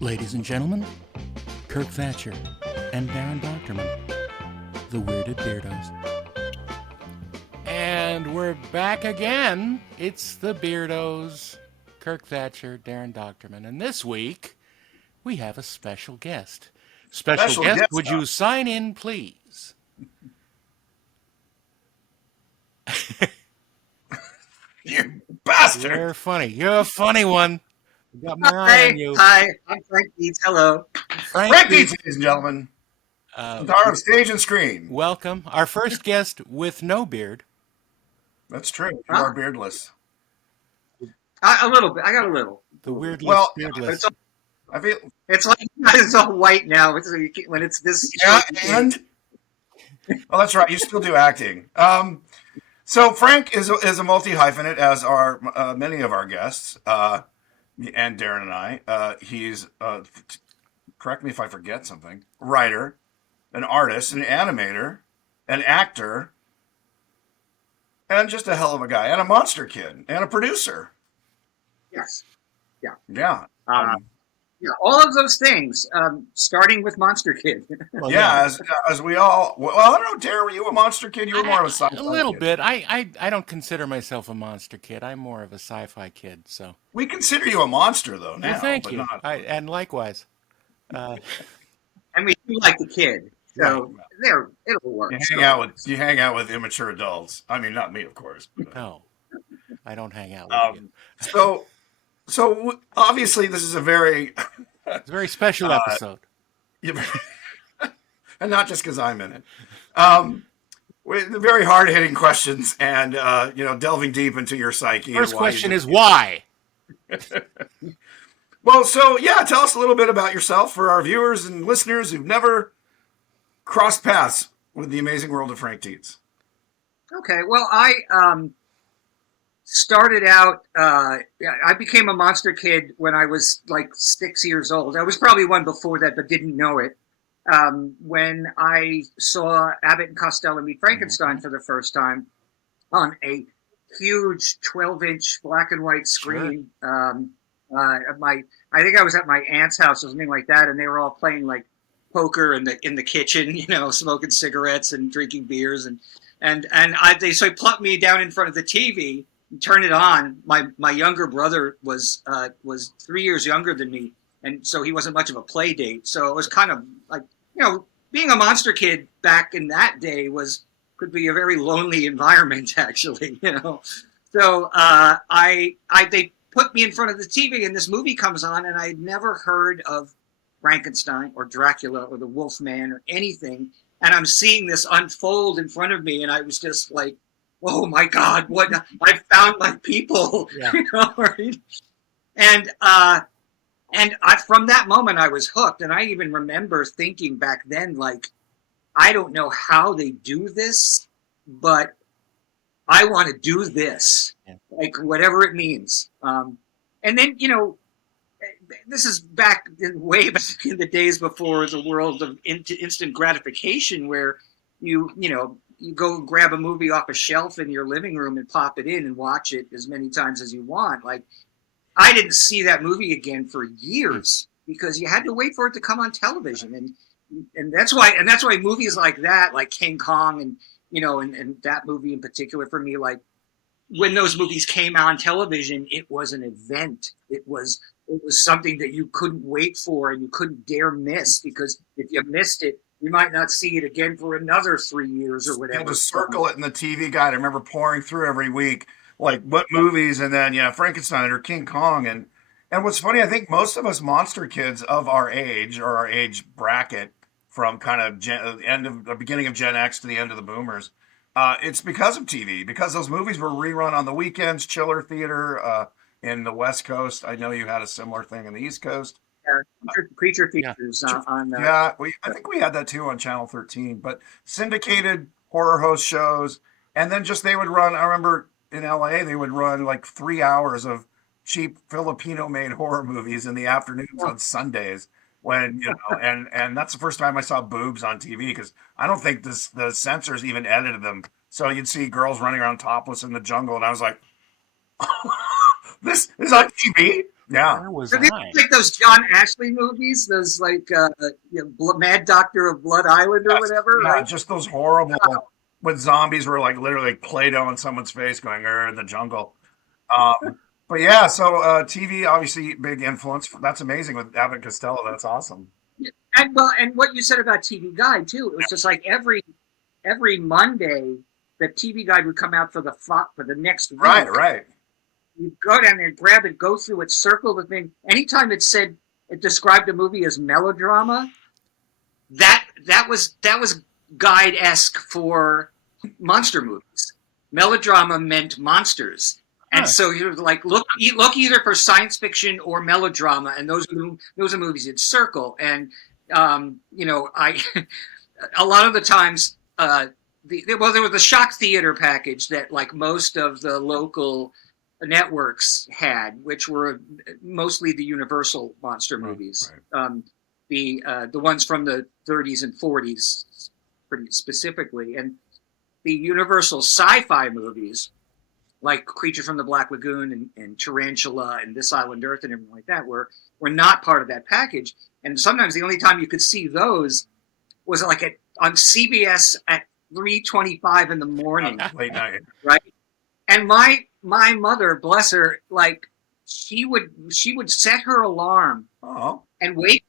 Ladies and gentlemen, Kirk Thatcher and Darren Doctorman, the Weirded Beardos. And we're back again. It's the Beardos, Kirk Thatcher, Darren Doctorman. And this week, we have a special guest. Special guest, would you sign in, please? You bastard! You're funny. You're a funny one. You got my eye on you. Hi, I'm Frank Dietz. Hello. Frank Dietz, ladies and gentlemen. Star of stage and screen. Welcome. Our first guest with no beard. That's true. You are beardless. A little bit. I got a little. The weirdless beardless. It's all white now. When it's this. Yeah, and that's right. You still do acting. So Frank is a multi-hyphenate, as are many of our guests, and Darren and I. He's correct me if I forget something. Writer, an artist, an animator, an actor, and just a hell of a guy, and a monster kid, and a producer. Yes. Yeah. Yeah. Yeah, all of those things, starting with Monster Kid. Well, yeah, as we all. Well, I don't know, Darren, were you a monster kid? You were more of a sci-fi kid. A little bit. I don't consider myself a monster kid. I'm more of a sci-fi kid. So we consider you a monster, though. Now, well, thank you. And likewise. And we do like the kid, so it'll work. You hang out with immature adults. I mean, not me, of course. But, no, I don't hang out with you. So obviously this is a very it's a very special episode. And not just because I'm in it. With the very hard-hitting questions and delving deep into your psyche. First question is why? Well, so tell us a little bit about yourself for our viewers and listeners who've never crossed paths with the amazing world of Frank Dietz. Okay, well, I started out, I became a monster kid when I was like 6 years old. I was probably one before that, but didn't know it. When I saw Abbott and Costello Meet Frankenstein for the first time on a huge 12-inch black and white screen. Sure. I think I was at my aunt's house or something like that, and they were all playing like poker in the kitchen, smoking cigarettes and drinking beers, and they plumped me down in front of the TV. Turn it on. My younger brother was 3 years younger than me, and so he wasn't much of a play date. So it was kind of like, being a monster kid back in that day could be a very lonely environment, actually. So they put me in front of the TV, and this movie comes on, and I'd never heard of Frankenstein or Dracula or the Wolfman or anything, and I'm seeing this unfold in front of me, and I was just like, oh my God! What I found my people, yeah. Right? And from that moment I was hooked. And I even remember thinking back then, like, I don't know how they do this, but I want to do this, like whatever it means. And then this is way back in the days before the world of instant gratification, where you go grab a movie off a shelf in your living room and pop it in and watch it as many times as you want. Like, I didn't see that movie again for years because you had to wait for it to come on television. And that's why movies like that, like King Kong and that movie in particular for me, like when those movies came on television, it was an event. It was something that you couldn't wait for and you couldn't dare miss, because if you missed it, you might not see it again for another 3 years or whatever. You had to circle it in the TV guide. I remember pouring through every week, like what movies, and then Frankenstein or King Kong. And what's funny, I think most of us monster kids of our age or our age bracket, from kind of the beginning of Gen X to the end of the Boomers, it's because of TV, because those movies were rerun on the weekends, Chiller Theater in the West Coast. I know you had a similar thing in the East Coast. Creature features on. I think we had that too on Channel 13. But syndicated horror host shows, and then they would run. I remember in LA they would run like 3 hours of cheap Filipino-made horror movies in the afternoons on Sundays. When and that's the first time I saw boobs on TV, because I don't think the censors even edited them. So you'd see girls running around topless in the jungle, and I was like, "This is on TV." Yeah. Where was So these I? like those John Ashley movies, those like Mad Doctor of Blood Island or whatever, Yeah, right? just those horrible with zombies were like literally like Play-Doh on someone's face going in the jungle. But yeah, so TV obviously big influence. That's amazing with Abbott Costello. That's awesome. And well, and what you said about TV Guide too, it was just like every Monday, the TV Guide would come out for the next week. Right. You'd go down there, grab it, go through it, circle the thing. Anytime it described a movie as melodrama, that was guide-esque for monster movies. Melodrama meant monsters. And so you're like, look either for science fiction or melodrama, and those are movies you'd circle. And I a lot of the times there was the shock theater package that like most of the local networks had, which were mostly the Universal monster movies. Right. The ones from the 30s and 40s, pretty specifically, and the Universal sci-fi movies, like Creature from the Black Lagoon and Tarantula and This Island Earth and everything like that, were not part of that package. And sometimes the only time you could see those was like on CBS at 3:25 in the morning, late night, right? And my mother, bless her, like she would set her alarm and wake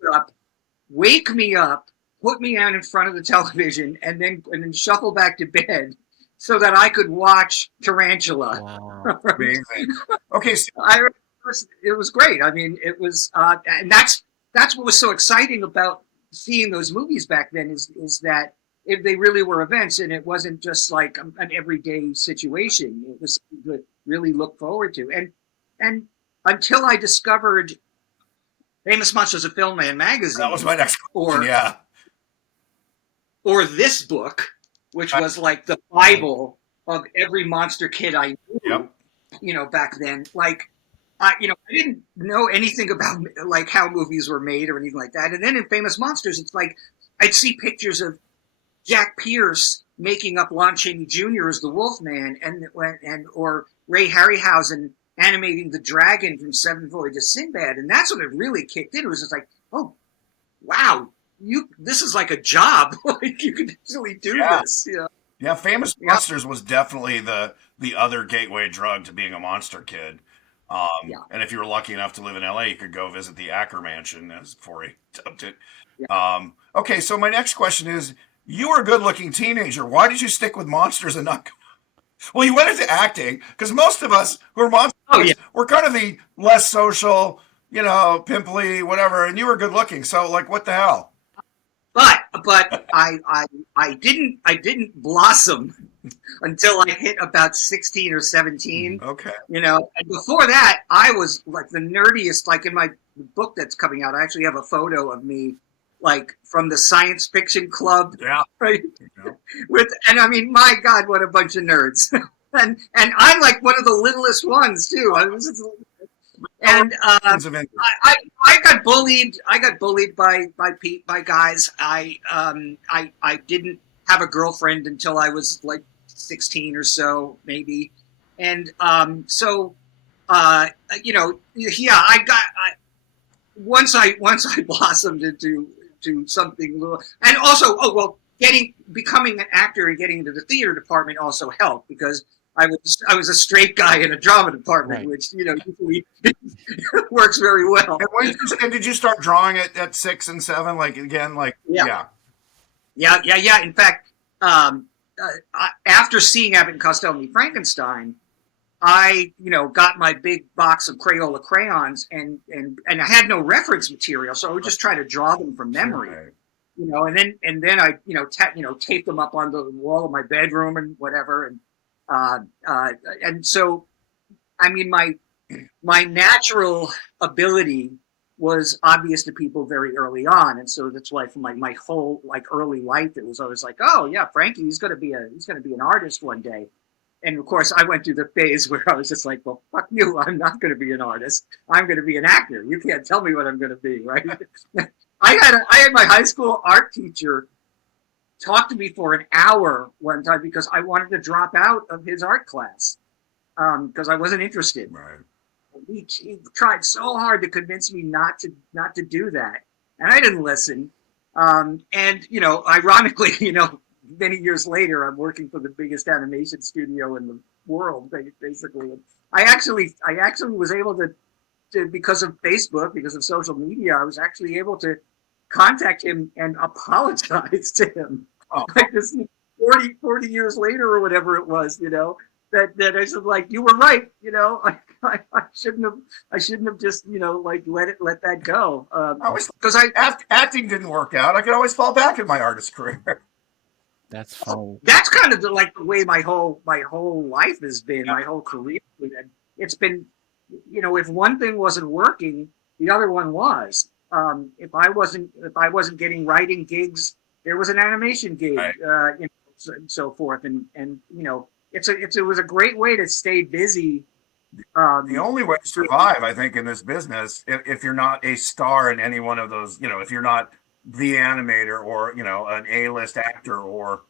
me up, put me out in front of the television, and then shuffle back to bed so that I could watch Tarantula. Wow. Amazing. Okay, so it was great. I mean, it was, and that's what was so exciting about seeing those movies back then is that if they really were events, and it wasn't just like an everyday situation. It was something to really look forward to. And until I discovered Famous Monsters of Film Man magazine, that was my next question. Or this book, which was like the Bible of every monster kid I knew. Yep. Back then, like. I didn't know anything about like how movies were made or anything like that. And then in Famous Monsters, it's like I'd see pictures of Jack Pierce making up Lon Chaney Jr. as the Wolfman, or Ray Harryhausen animating the dragon from Seven Voyages to Sinbad, and that's when it really kicked in. It was just like, oh, wow, this is like a job. Like you could actually do this. Yeah, Famous Monsters was definitely the other gateway drug to being a monster kid. And if you were lucky enough to live in LA, you could go visit the Acker Mansion, as Forey dubbed it. Yeah. Okay, so my next question is, you were a good-looking teenager. Why did you stick with monsters and not... Well, you went into acting, because most of us who are monsters were kind of the less social, pimply, whatever, and you were good-looking, so, like, what the hell? But I didn't blossom until I hit about 16 or 17. Okay. And before that, I was like the nerdiest. Like in my book that's coming out, I actually have a photo of me, like from the science fiction club. Yeah. Right. And I mean, my God, what a bunch of nerds. and I'm like one of the littlest ones too. I got bullied. I got bullied by guys. I didn't have a girlfriend until I was like 16 or so, maybe. And once I blossomed into something little, and also becoming an actor and getting into the theater department also helped, because I was a straight guy in a drama department, which usually works very well. And did you start drawing at 6 and 7? Like again, like yeah. In fact, after seeing Abbott and Costello Meet Frankenstein, I got my big box of Crayola crayons, and I had no reference material, so I would just try to draw them from memory. Right. And then I tape them up on the wall of my bedroom and whatever, and so, I mean, my natural ability was obvious to people very early on, and so that's why from my whole early life, it was always like, oh yeah, Frankie, he's gonna be an artist one day. And of course, I went through the phase where I was just like, well, fuck you, I'm not going to be an artist. I'm going to be an actor. You can't tell me what I'm going to be, right? I had my high school art teacher talk to me for an hour one time because I wanted to drop out of his art class because I wasn't interested. Right. he tried so hard to convince me not to do that, and I didn't listen. And ironically, many years later, I'm working for the biggest animation studio in the world, basically. And I actually was able to because of Facebook, because of social media, I was actually able to contact him and apologize to him. Oh. Like this 40 years later or whatever it was, that I said, like, you were right, I shouldn't have just, let that go. Because acting didn't work out. I could always fall back in my artist career. That's funny. That's kind of the way my whole life has been, my whole career. It's been, if one thing wasn't working, the other one was. If I wasn't getting writing gigs, there was an animation gig, right. And so forth. And it was a great way to stay busy. The only way to survive, I think, in this business, if you're not a star in any one of those, if you're not the animator or, an A-list actor, or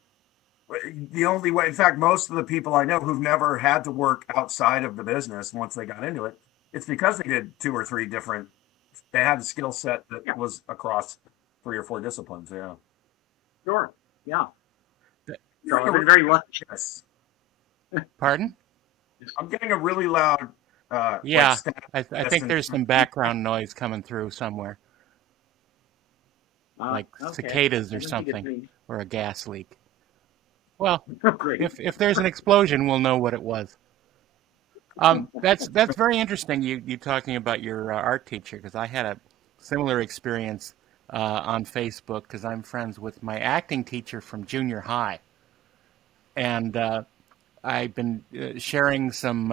the only way, in fact, most of the people I know who've never had to work outside of the business once they got into it, it's because they did 2 or 3 different, they had a skill set that was across 3 or 4 disciplines. Yeah. Sure. Yeah. So I've been very lucky. Yes. Pardon? I'm getting a really loud. Yeah, I think there's some background noise coming through somewhere, like cicadas or something, or a gas leak. Well, if there's an explosion, we'll know what it was. That's very interesting. You talking about your art teacher, because I had a similar experience on Facebook, because I'm friends with my acting teacher from junior high, and I've been sharing some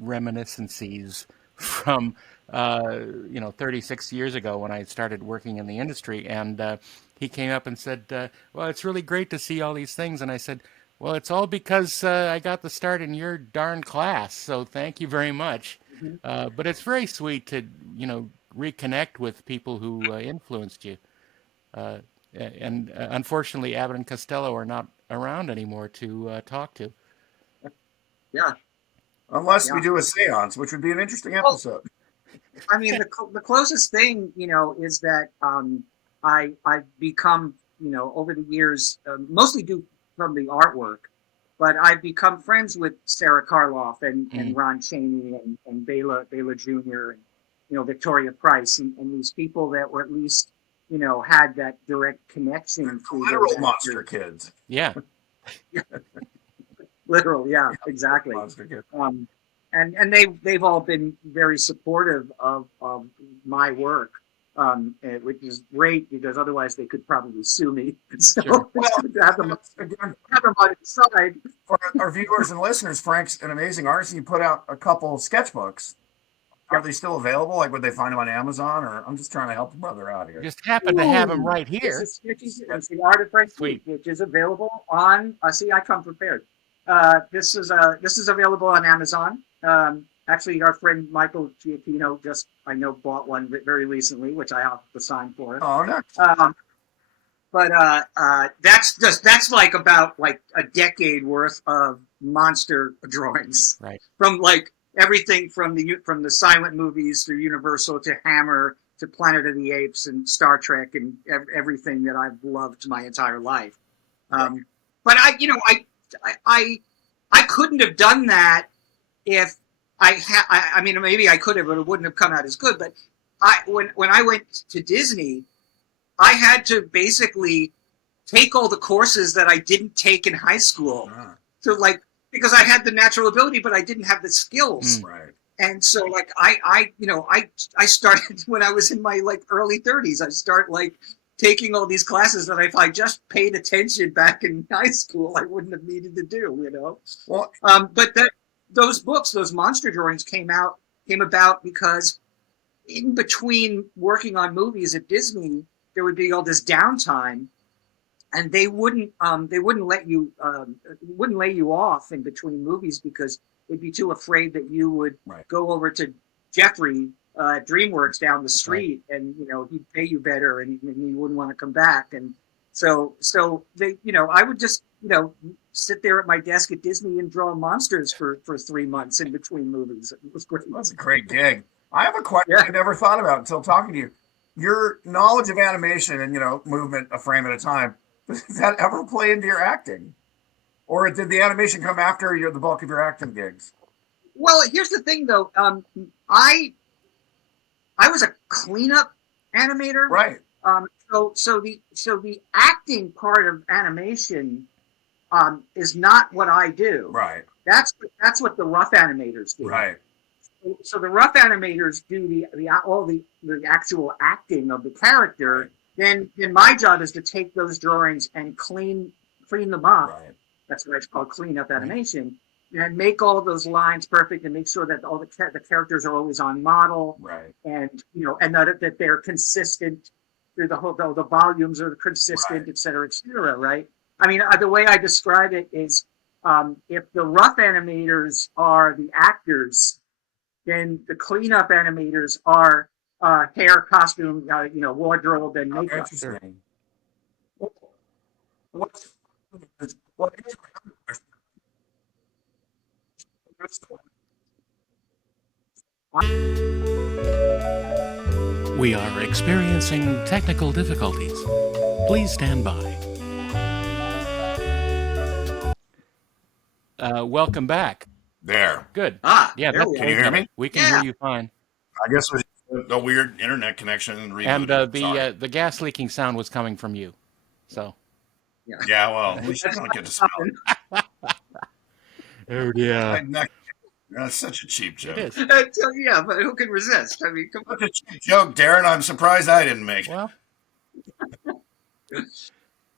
reminiscences from 36 years ago when I started working in the industry, and he came up and said, well, it's really great to see all these things. And I said, well, it's all because I got the start in your darn class, so thank you very much. Mm-hmm. But it's very sweet to reconnect with people who influenced you. And unfortunately, Abbott and Costello are not around anymore to talk to. Yeah. Unless we do a seance, which would be an interesting episode. I mean, the closest thing, is that I've become, over the years, mostly due from the artwork, but I've become friends with Sarah Karloff and Ron Chaney and Bela Jr. and, Victoria Price and these people that were at least, had that direct connection to literal monster kids. Yeah. Literal, yeah, exactly. Monster kids. And they've all been very supportive of my work, which is great, because otherwise they could probably sue me. So sure. have them on the side. For our viewers and listeners, Frank's an amazing artist. You put out a couple sketchbooks. Are they still available? Like, would they find them on Amazon? Or I'm just trying to help the brother out here. Just happen to have them right here. It's the Art of Frank Dietz, which is available on. See, I come prepared. This is available on Amazon. Actually, our friend Michael Giacchino I know bought one very recently, which I have to sign for it. Oh, no. But that's like about a decade worth of monster drawings, right? From everything from the silent movies through Universal to Hammer to Planet of the Apes and Star Trek and everything that I've loved my entire life. But I couldn't have done that if I mean, maybe I could have, but it wouldn't have come out as good. But when I went to Disney, I had to basically take all the courses that I didn't take in high school. So because I had the natural ability, but I didn't have the skills. Right. And so I started when I was in my early 30s. I start taking all these classes that if I just paid attention back in high school, I wouldn't have needed to do, Well, but those books, those monster drawings came about because in between working on movies at Disney, there would be all this downtime, and they wouldn't let you wouldn't lay you off in between movies because they'd be too afraid that you would go over to Jeffrey DreamWorks down the street, and he'd pay you better, and you wouldn't want to come back. And so they, I would just sit there at my desk at Disney and draw monsters for 3 months in between movies. It was great. That's a great gig. I have a question Yeah. I never thought about until talking to you. Your knowledge of animation and movement a frame at a time, does that ever play into your acting? Or did the animation come after the bulk of your acting gigs? Well, here's the thing, though. I was a cleanup animator, Right. So the acting part of animation is not what I do. Right. That's what the rough animators do. Right. So the rough animators do all the actual acting of the character. Right. Then my job is to take those drawings and clean them up. Right. That's what it's called, cleanup animation, and make all those lines perfect and make sure that all the characters are always on model. Right. And and that they're consistent through the volumes are consistent, et cetera, right? I mean, the way I describe it is, if the rough animators are the actors, then the cleanup animators are hair, costume, wardrobe, and makeup. We are experiencing technical difficulties. Please stand by. Welcome back. There. Good. Yeah, that's Can you hear me? We can hear you fine. I guess with a weird internet connection and And the gas leaking sound was coming from you. So. Yeah, well, at least I don't get to smell it. Oh yeah. That's such a cheap joke. It is. Yeah, but who can resist? I mean, come on. Such a cheap joke, Darren. I'm surprised I didn't make it.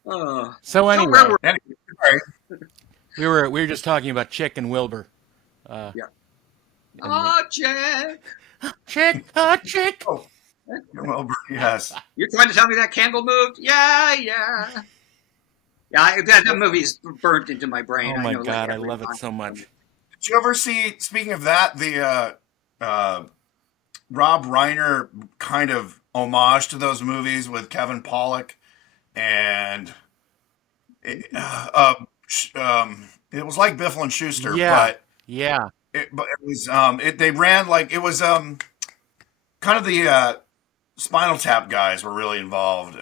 Well. So anyway, we were just talking about Chick and Wilbur. Yeah. Oh, Chick. Chick. Oh, Wilbur. Yes. You're trying to tell me that candle moved? Yeah. Yeah, that movie's burnt into my brain. Oh my God, I love it so much. Did you ever see, speaking of that, the Rob Reiner kind of homage to those movies with Kevin Pollak? And it was like Biffle and Schuster, but it was they ran like it was kind of the Spinal Tap guys were really involved.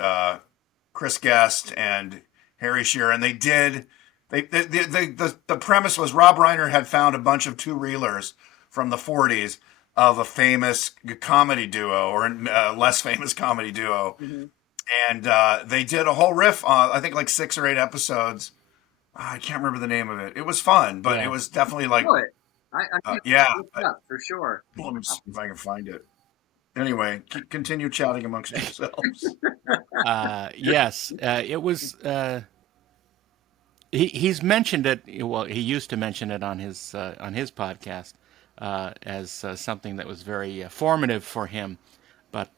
Chris Guest and Harry Shearer, and the premise was Rob Reiner had found a bunch of two-reelers from the 40s of a famous comedy duo or less famous comedy duo. Mm-hmm. And they did a whole riff on, I think, like 6 or 8 episodes. I can't remember the name of it. It was fun, but it was definitely like... for sure. Let me see if I can find it. Anyway, continue chatting amongst yourselves. Yes, it was... He's mentioned it. Well, he used to mention it on his podcast as something that was very formative for him, but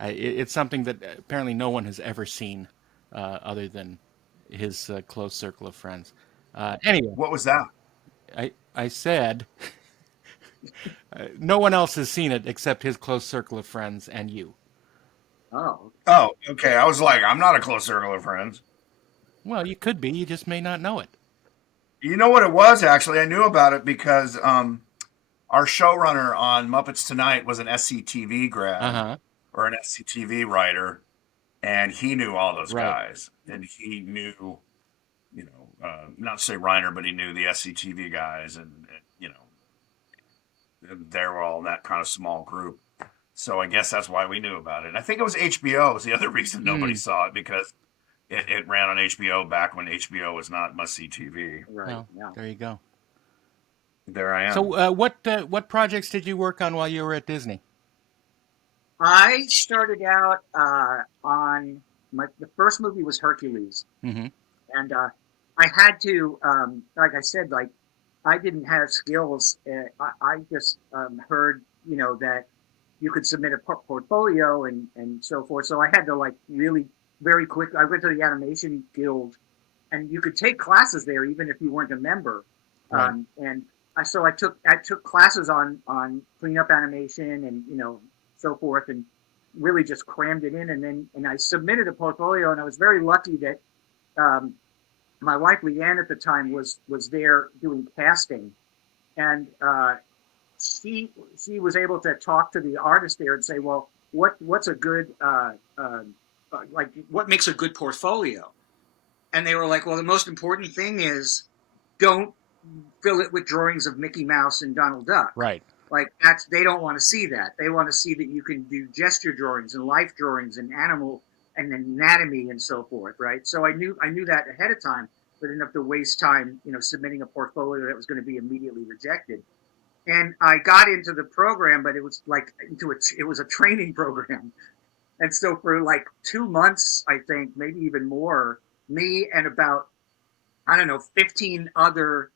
it's something that apparently no one has ever seen other than his close circle of friends. Anyway, what was that? I said no one else has seen it except his close circle of friends and you. Oh, okay. I was like, I'm not a close circle of friends. Well, you could be. You just may not know it. You know what it was, actually? I knew about it because our showrunner on Muppets Tonight was an SCTV grad or an SCTV writer, and he knew all those guys. And he knew, not to say Reiner, but he knew the SCTV guys, and they were all in that kind of small group. So I guess that's why we knew about it. And I think it was HBO was the other reason nobody saw it, because it ran on HBO back when HBO was not must-see TV. Right. Well, there you go. There I am. So what projects did you work on while you were at Disney? I started out on the first movie was Hercules. Mm-hmm. And I had to, like I said, like I didn't have skills. I just heard, that you could submit a portfolio and so forth. So I had to really very quick. I went to the Animation Guild, and you could take classes there even if you weren't a member. Right. And I took classes on cleanup animation and so forth, and really just crammed it in. And I submitted a portfolio, and I was very lucky that my wife Leanne at the time was there doing casting, and she was able to talk to the artist there and say, well, what's a good like what makes a good portfolio? And they were like, well, the most important thing is don't fill it with drawings of Mickey Mouse and Donald Duck. Right. Like they don't want to see that. They want to see that you can do gesture drawings and life drawings and animal and anatomy and so forth, right? So I knew that ahead of time, but didn't have to waste time, submitting a portfolio that was going to be immediately rejected. And I got into the program, but it was like it was a training program. And so for like 2 months, I think, maybe even more, me and about, 15 other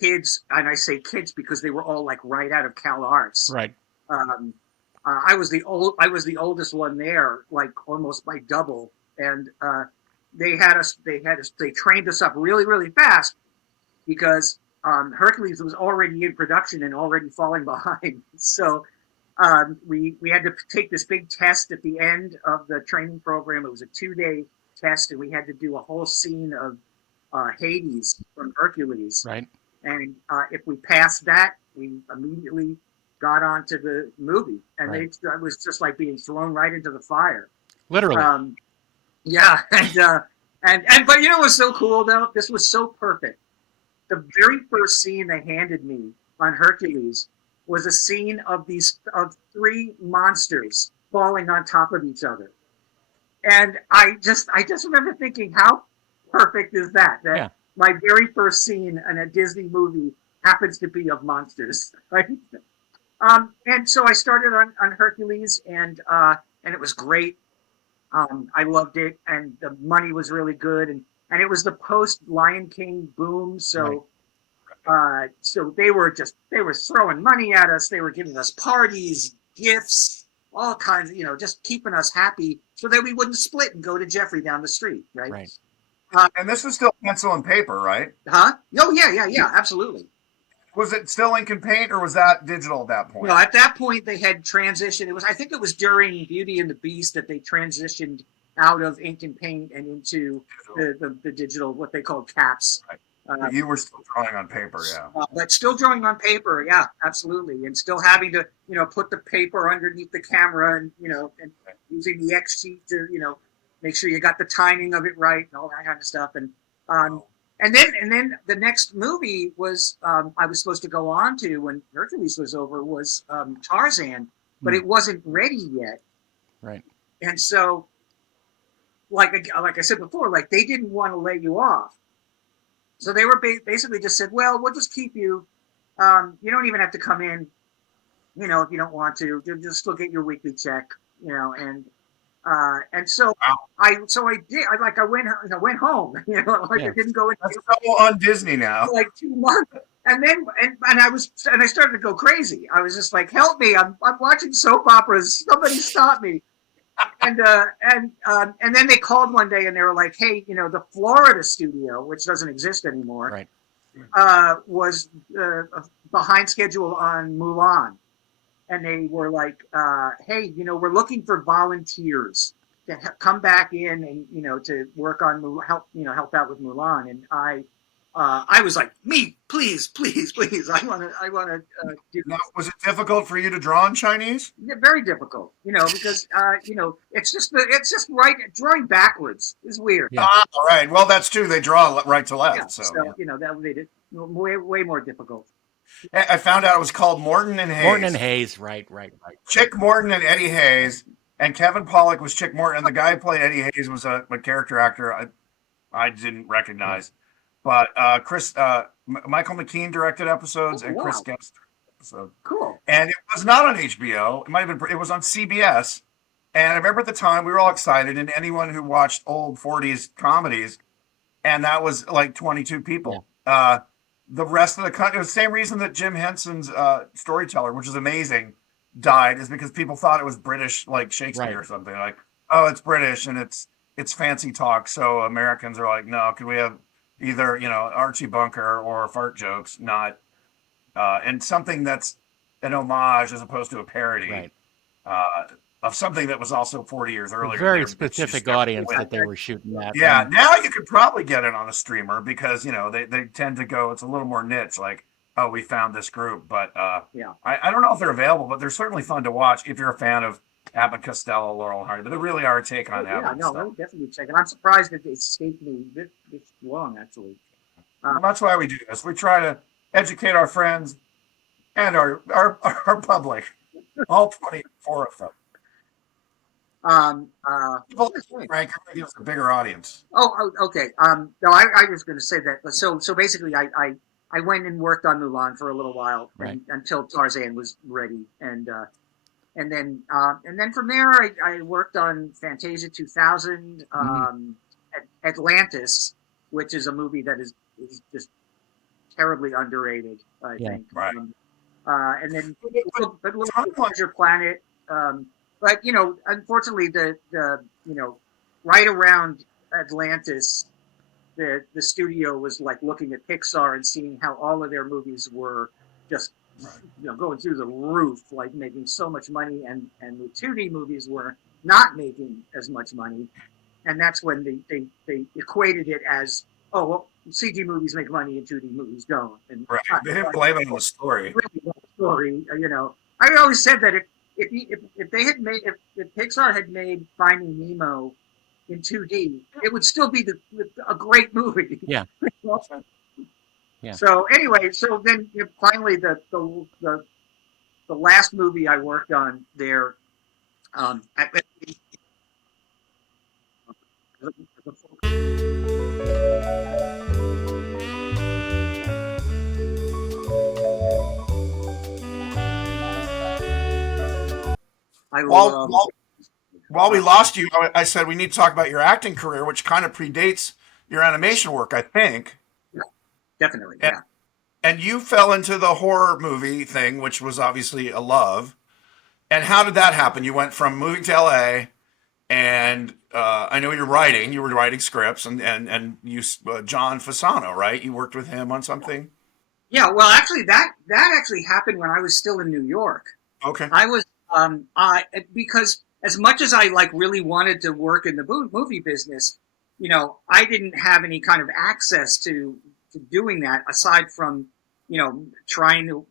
kids, and I say kids because they were all like right out of Cal Arts. Right. I was the oldest one there, like almost by double. And they trained us up really, really fast because Hercules was already in production and already falling behind. So we had to take this big test at the end of the training program. It was a 2-day test, and we had to do a whole scene of Hades from Hercules. Right. And if we passed that, we immediately got onto the movie. And it was just like being thrown right into the fire. Literally. Yeah. And but it was so cool, though. This was so perfect. The very first scene they handed me on Hercules was a scene of 3 monsters falling on top of each other. And I just remember thinking, how perfect is that? That my very first scene in a Disney movie happens to be of monsters, right? And so I started on Hercules, and it was great. I loved it, and the money was really good, and it was the post Lion King boom, so so they were throwing money at us. They were giving us parties, gifts, all kinds of, just keeping us happy so that we wouldn't split and go to Jeffrey down the street, right? Right. And this was still pencil and paper, right? Huh? Oh, yeah, absolutely. Was it still ink and paint, or was that digital at that point? No, at that point they had transitioned. I think it was during Beauty and the Beast that they transitioned out of ink and paint and into the digital, what they called caps. Right. You were still drawing on paper, yeah. But still drawing on paper, yeah, absolutely, and still having to, put the paper underneath the camera, and and using the X sheet to, make sure you got the timing of it right and all that kind of stuff. And then the next movie was I was supposed to go on to when Hercules was over was Tarzan, but it wasn't ready yet. Right. And so, like I said before, like they didn't want to lay you off. So they were basically just said, well, we'll just keep you. You don't even have to come in, if you don't want to. Just still get your weekly check, and so I did. I went home, I didn't go in. That's so on Disney now. For like 2 months, and then I started to go crazy. I was just like, help me! I'm watching soap operas. Somebody stop me! And then they called one day and they were like, hey, the Florida studio, which doesn't exist anymore, was behind schedule on Mulan. And they were like, hey, we're looking for volunteers to come back in and, to work on help out with Mulan. And I was like, me, please. I want to do now, was it difficult for you to draw in Chinese? Yeah, very difficult, because it's just right. Drawing backwards is weird. Yeah. Right. Well, that's true. They draw right to left. Yeah, so that made it way more difficult. I found out it was called Morton and Hayes. Morton and Hayes, right. Chick Morton and Eddie Hayes, and Kevin Pollak was Chick Morton, and the guy who played Eddie Hayes was a character actor I didn't recognize. But Michael McKean directed episodes, and Chris Guest episode. Cool. And it was not on HBO. It might have been. It was on CBS. And I remember at the time we were all excited, and anyone who watched old '40s comedies, and that was like 22 people. Yeah. The rest of the country, it was the same reason that Jim Henson's Storyteller, which is amazing, died, is because people thought it was British, like Shakespeare or something. Like, oh, it's British and it's fancy talk. So Americans are like, no, can we have either, Archie Bunker or fart jokes, not and something that's an homage as opposed to a parody. Right. something that was also 40 years earlier. Very specific audience that they were shooting at. Yeah, now you could probably get it on a streamer because, they tend to go, it's a little more niche, like, oh, we found this group. But Yeah. I don't know if they're available, but they're certainly fun to watch if you're a fan of Abbott Costello, Laurel and Hardy. But they really are a take on Abbott. Yeah, no, definitely check it. I'm surprised that it escaped me this long, actually. That's why we do this. We try to educate our friends and our public, all 24 of them. Frank, it was a bigger audience. Oh, okay. No, I was going to say that. So basically, I went and worked on Mulan for a little while until Tarzan was ready, and then from there I worked on Fantasia 2000, Atlantis, which is a movie that is just terribly underrated, I think. Right. And then Little Pleasure Planet. But unfortunately, the right around Atlantis, the studio was like looking at Pixar and seeing how all of their movies were just going through the roof, like making so much money, and the 2D movies were not making as much money, and that's when they equated it as, oh well, CG movies make money and 2D movies don't. And they didn't blame it on the story. I always said that if they had made if Pixar had made Finding Nemo in 2D, it would still be a great movie. Yeah. Yeah. So anyway, then finally the last movie I worked on there, While we lost you, I said we need to talk about your acting career, which kind of predates your animation work, I think. Yeah, definitely. And you fell into the horror movie thing, which was obviously a love. And how did that happen? You went from moving to LA, and I know you were writing scripts, and you John Fasano, right? You worked with him on something. Yeah, well, actually, that actually happened when I was still in New York. Okay. I was because as much as I really wanted to work in the movie business, I didn't have any kind of access to doing that aside from trying to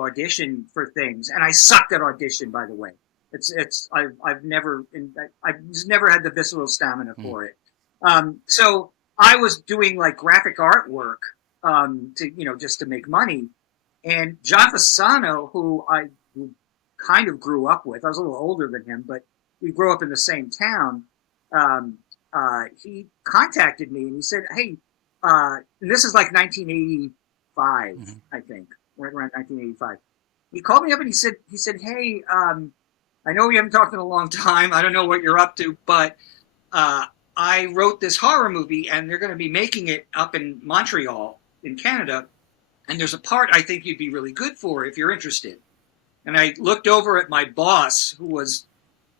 audition for things, and I sucked at audition, by the way. I've never just never had the visceral stamina for it. So I was doing graphic artwork to just to make money, and John Fasano, who kind of grew up with. I was a little older than him, but we grew up in the same town. He contacted me and he said, "Hey," and this is 1985, I think, right around 1985. He called me up and he said, "Hey, I know we haven't talked in a long time. I don't know what you're up to, but I wrote this horror movie and they're going to be making it up in Montreal in Canada. And there's a part I think you'd be really good for if you're interested." And I looked over at my boss, who was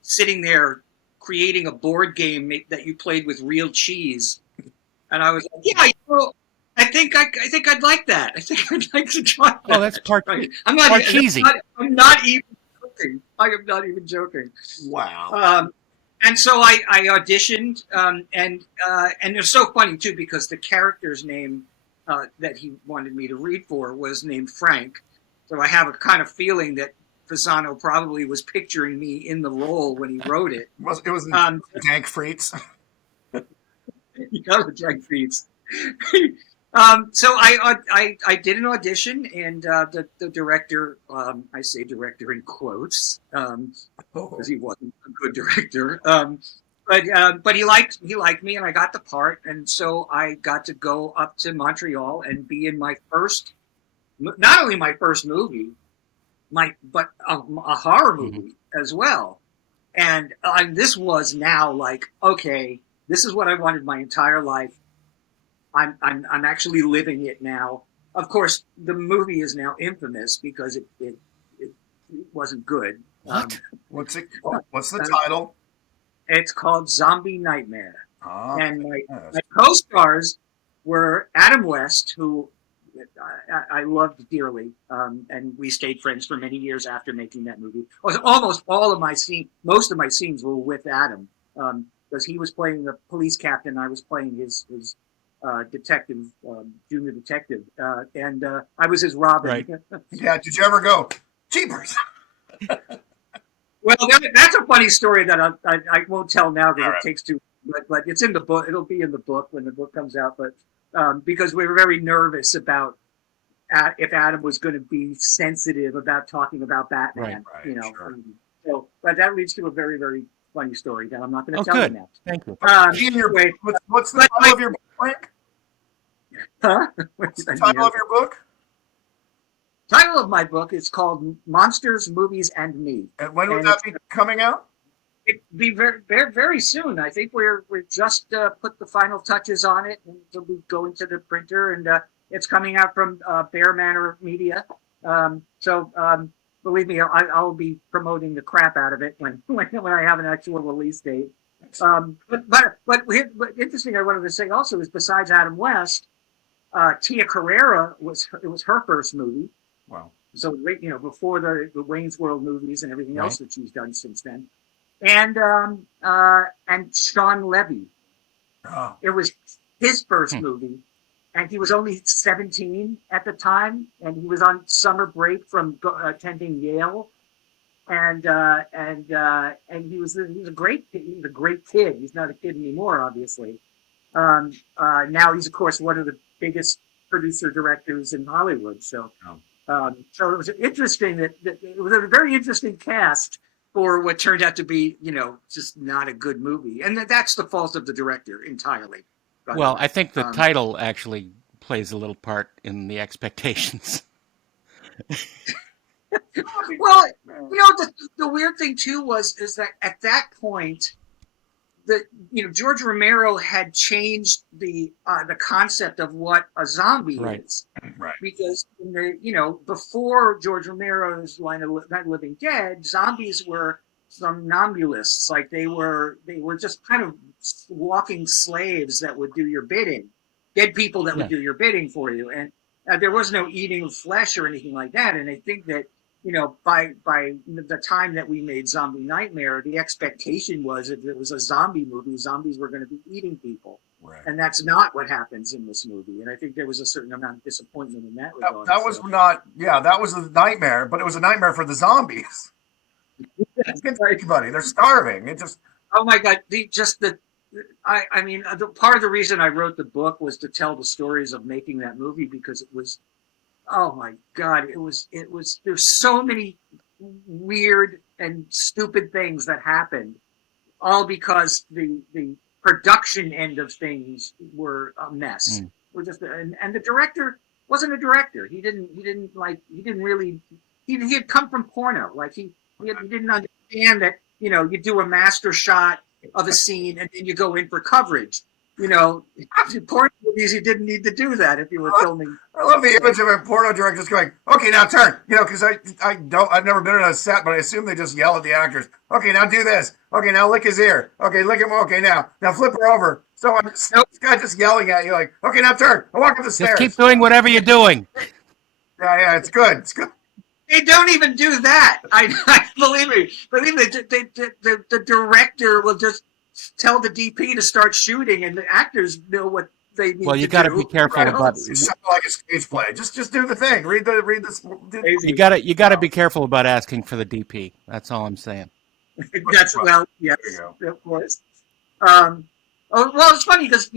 sitting there creating a board game that you played with real cheese. And I was like, "Yeah, I think I'd like that. I think I'd like to try that." Oh, that's part cheesy. I'm not even joking. I am not even joking. Wow. And so I auditioned, and it's so funny too because the character's name that he wanted me to read for was named Frank. So I have a kind of feeling that Fasano probably was picturing me in the role when he wrote it. It was Dank Frites. Jack Frites. So I did an audition, and the director, I say director in quotes, because he wasn't a good director. But he liked me, and I got the part, and so I got to go up to Montreal and be in my first. Not only my first movie, but a horror movie as well, and this was now okay, this is what I wanted my entire life. I'm actually living it now. Of course, the movie is now infamous because it wasn't good. What? What's the title? It's called Zombie Nightmare, and my yes. co-stars were Adam West, who I loved dearly, and we stayed friends for many years after making that movie. Almost all of my most of my scenes were with Adam, because he was playing the police captain, I was playing his detective, junior detective, and I was his Robin. Right. Yeah. Did you ever go, jeepers? Well, that's a funny story that I won't tell now because Right. it takes too. But it's in the book. It'll be in the book when the book comes out. But because we were very nervous about if Adam was going to be sensitive about talking about Batman, Right, sure. So, but that leads to a very, very funny story that I'm not going to tell good. you now. Thank you. Anyway, What's the title of your book, Frank? huh? What's the title of your book? Title of my book is called Monsters, Movies, and Me. And when would that be coming out? It'll be very, very, very soon. I think we're just put the final touches on it, and it'll be going to the printer, and it's coming out from Bear Manor Media. Believe me, I'll be promoting the crap out of it when I have an actual release date. But interesting, I wanted to say also is besides Adam West, Tia Carrera was her first movie. Wow. So before the Wayne's World movies and everything else that she's done since then, and Sean Levy, it was his first movie, and he was only 17 at the time, and he was on summer break from attending Yale, and he was a great kid. He's not a kid anymore, obviously. Now he's of course one of the biggest producer directors in Hollywood. So. So it was interesting that it was a very interesting cast for what turned out to be, just not a good movie. And that's the fault of the director entirely. Well, I think the title actually plays a little part in the expectations. Well, the weird thing too is that at that point, George Romero had changed the concept of what a zombie is. Right. Because before George Romero's line of Night of the Living Dead, zombies were somnambulists. Like they were just kind of walking slaves that would do your bidding, dead people that would do your bidding for you, and there was no eating of flesh or anything like that. And I think that by the time that we made Zombie Nightmare, the expectation was if it was a zombie movie, zombies were going to be eating people. Right. And that's not what happens in this movie. And I think there was a certain amount of disappointment in that regard. That was that was a nightmare, but it was a nightmare for the zombies. Everybody, they're starving. It just. Oh my God. I mean, part of the reason I wrote the book was to tell the stories of making that movie because it was, oh my God, there's so many weird and stupid things that happened, all because the production end of things were a mess. We're just, and the director wasn't a director. He had come from porno. Like he didn't understand that, you do a master shot of a scene and then you go in for coverage. Porno movies, you didn't need to do that if you were filming. I love the image of a porno director just going, okay, now turn. Because I've never been on a set, but I assume they just yell at the actors. Okay, now do this. Okay, now lick his ear. Okay, lick him. Okay, now flip her over. So this guy just yelling at you like, okay, now turn. I walk up the stairs. Just keep doing whatever you're doing. Yeah, it's good. It's good. They don't even do that. I believe me. The director will just tell the DP to start shooting, and the actors know what they need to do. Well, you got to be careful about. It sounds like a stage play. Just do the thing. Read this. You got to be careful about asking for the DP. That's all I'm saying. Yes, of course. Well, it's funny because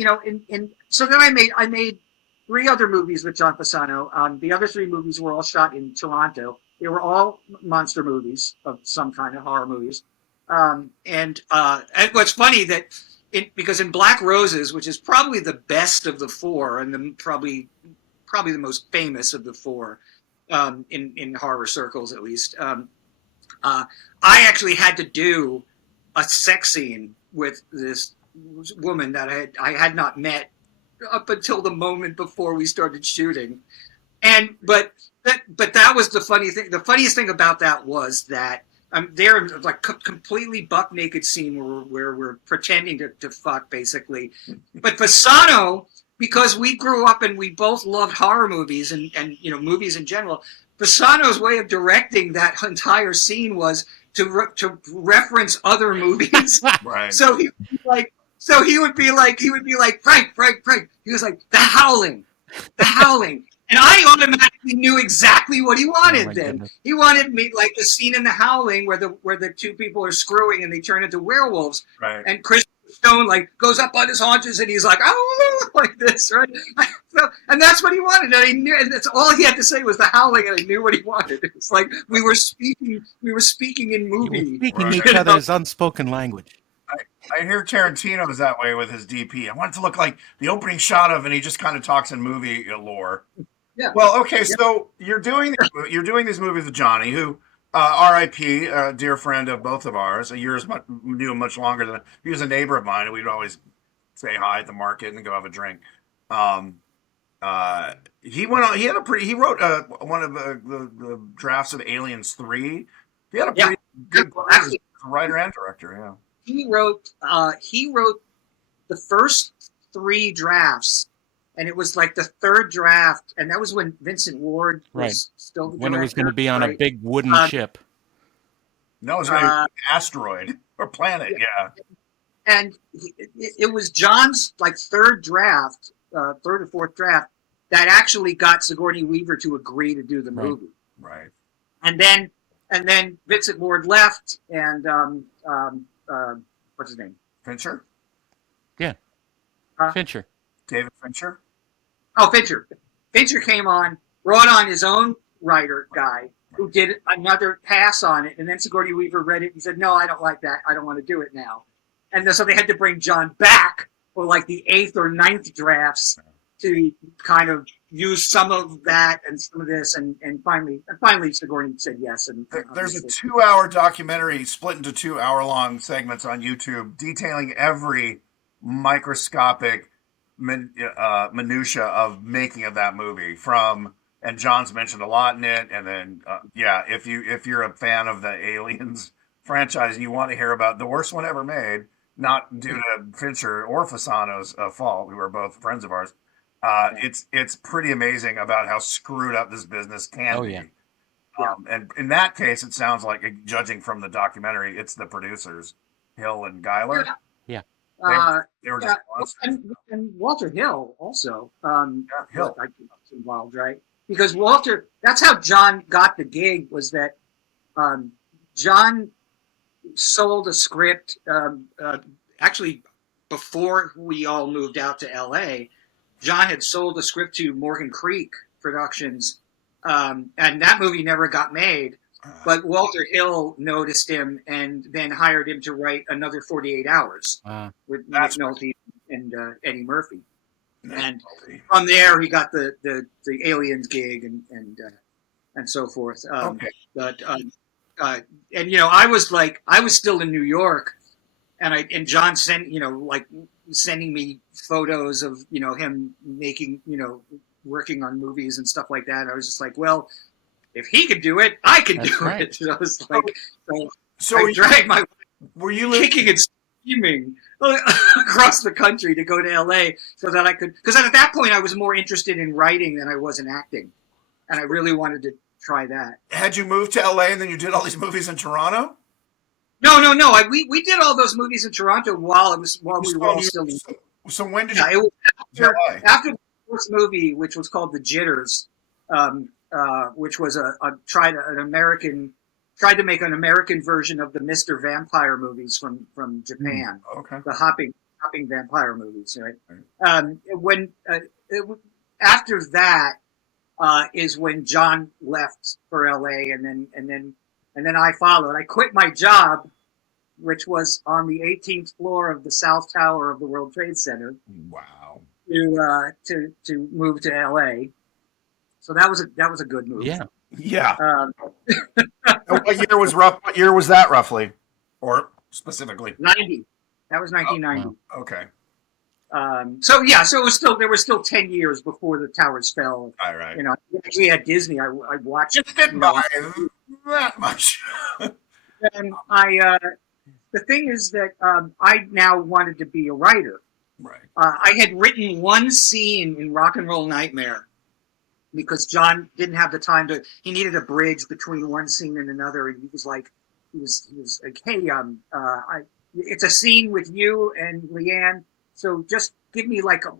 so then I made 3 other movies with John Fasano. The other 3 movies were all shot in Toronto. They were all monster movies of some kind of horror movies. And what's funny that because in Black Roses, which is probably the best of the 4 and probably the most famous of the 4 in horror circles at least, I actually had to do a sex scene with this woman that I had not met up until the moment before we started shooting. But that was the funny thing. The funniest thing about that was that I'm there, like completely buck naked scene where we're pretending to fuck basically. But Fasano, because we grew up and we both loved horror movies and movies in general. Pisano's way of directing that entire scene was to reference other movies. Right. So he would be like, Frank. He was like, The Howling. And I automatically knew exactly what he wanted. Goodness. He wanted me like the scene in The Howling where the two people are screwing and they turn into werewolves. Right. And Chris Stone like goes up on his haunches and he's like, oh, like this, right? So, and that's what he wanted. And I knew, and that's all he had to say was The Howling, and I knew what he wanted. It's like we were speaking in movie. Speaking each other's unspoken language. I hear Tarantino is that way with his DP. I want it to look like the opening shot of, and he just kind of talks in movie lore. Yeah. Well, okay, so you're doing these movies with Johnny, who, R.I.P., a dear friend of both of ours. Knew him much longer than he was a neighbor of mine, and we'd always say hi at the market and then go have a drink. He went on. He wrote one of the drafts of Aliens 3. He had a pretty good writer and director. Yeah. He wrote the first 3 drafts, and it was like the third draft, and that was when Vincent Ward was still the when director, it was going to be on a big wooden ship. No, it was an asteroid or planet. Yeah. And it was John's like third or fourth draft that actually got Sigourney Weaver to agree to do the movie. Right. And then Vincent Ward left, and what's his name? Fincher? Yeah. Fincher. David Fincher? Oh, Fincher. Fincher came on, brought on his own writer guy who did another pass on it, and then Sigourney Weaver read it and said, no, I don't like that. I don't want to do it now. And so they had to bring John back for like the 8th or 9th drafts to kind of use some of that and some of this, and finally Sigourney said yes. And there's a 2-hour documentary split into 2-hour-long segments on YouTube detailing every microscopic minutia of making of that movie. And John's mentioned a lot in it. And then if you're a fan of the Aliens franchise and you want to hear about the worst one ever made, not due to Fincher or Fasano's fault, who are both friends of ours. It's pretty amazing about how screwed up this business can be. Yeah. And in that case, it sounds like, judging from the documentary, it's the producers, Hill and Geiler. Yeah. They were just and Walter Hill also. Hill. I was involved, right? Because Walter, that's how John got the gig, was that John sold a script actually before we all moved out to L.A. John had sold a script to Morgan Creek Productions, and that movie never got made. But Walter Hill noticed him and then hired him to write another 48 Hours with Nick Nolte and Eddie Murphy. And from there, he got the Aliens gig and so forth. But I was still in New York, and John sending me photos of him making working on movies and stuff like that. I was just like, well, if he could do it, I can do it. So I was like, I dragged my kicking and screaming across the country to go to LA so that I could, because at that point I was more interested in writing than I was in acting, and I really wanted to try that. Had you moved to LA and then you did all these movies in Toronto? No. We did all those movies in Toronto while we were all still in. So when did you? It was after the first movie, which was called The Jitters, which was tried to make an American version of the Mr. Vampire movies from Japan. Okay. The hopping vampire movies, right? After that is when John left for LA, and then I followed. I quit my job, which was on the 18th floor of the South Tower of the World Trade Center. Wow. To move to LA. So that was a good move. Yeah. Yeah. What year was that roughly, or specifically? 90. That was 1990. Oh, okay. So there were still 10 years before the towers fell. All right. We had Disney. I watched. Just didn't buy that much. And the thing is that I now wanted to be a writer. Right. I had written one scene in Rock and Roll Nightmare because John didn't have the time he needed a bridge between one scene and another. And he was like, hey, it's a scene with you and Leanne. So just give me like a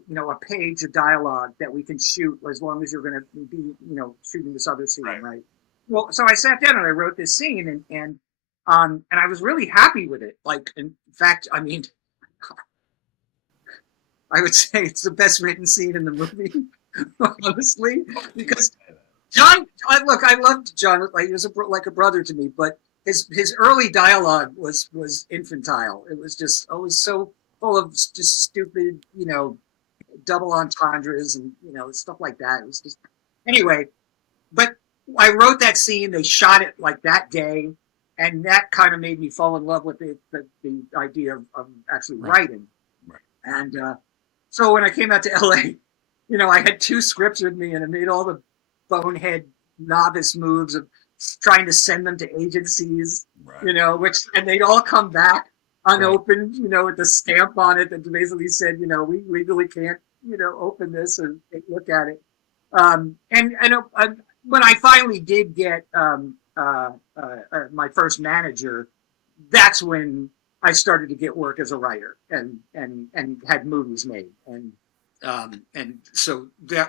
page of dialogue that we can shoot as long as you're going to be, shooting this other scene. Right. Well, so I sat down and I wrote this scene and I was really happy with it. Like, in fact, I mean, I would say it's the best written scene in the movie, honestly, because John. I loved John. Like, he was like a brother to me, but his early dialogue was infantile. It was just always so full of just stupid, double entendres and stuff like that. It was just anyway. But I wrote that scene. They shot it like that day, and that kind of made me fall in love with the idea of actually writing. Right. And so when I came out to LA, I had 2 scripts with me, and I made all the bonehead novice moves of trying to send them to agencies, and they'd all come back unopened, with the stamp on it that basically said, we legally can't, open this and look at it. And when I finally did get my first manager, that's when I started to get work as a writer and had movies made. And so this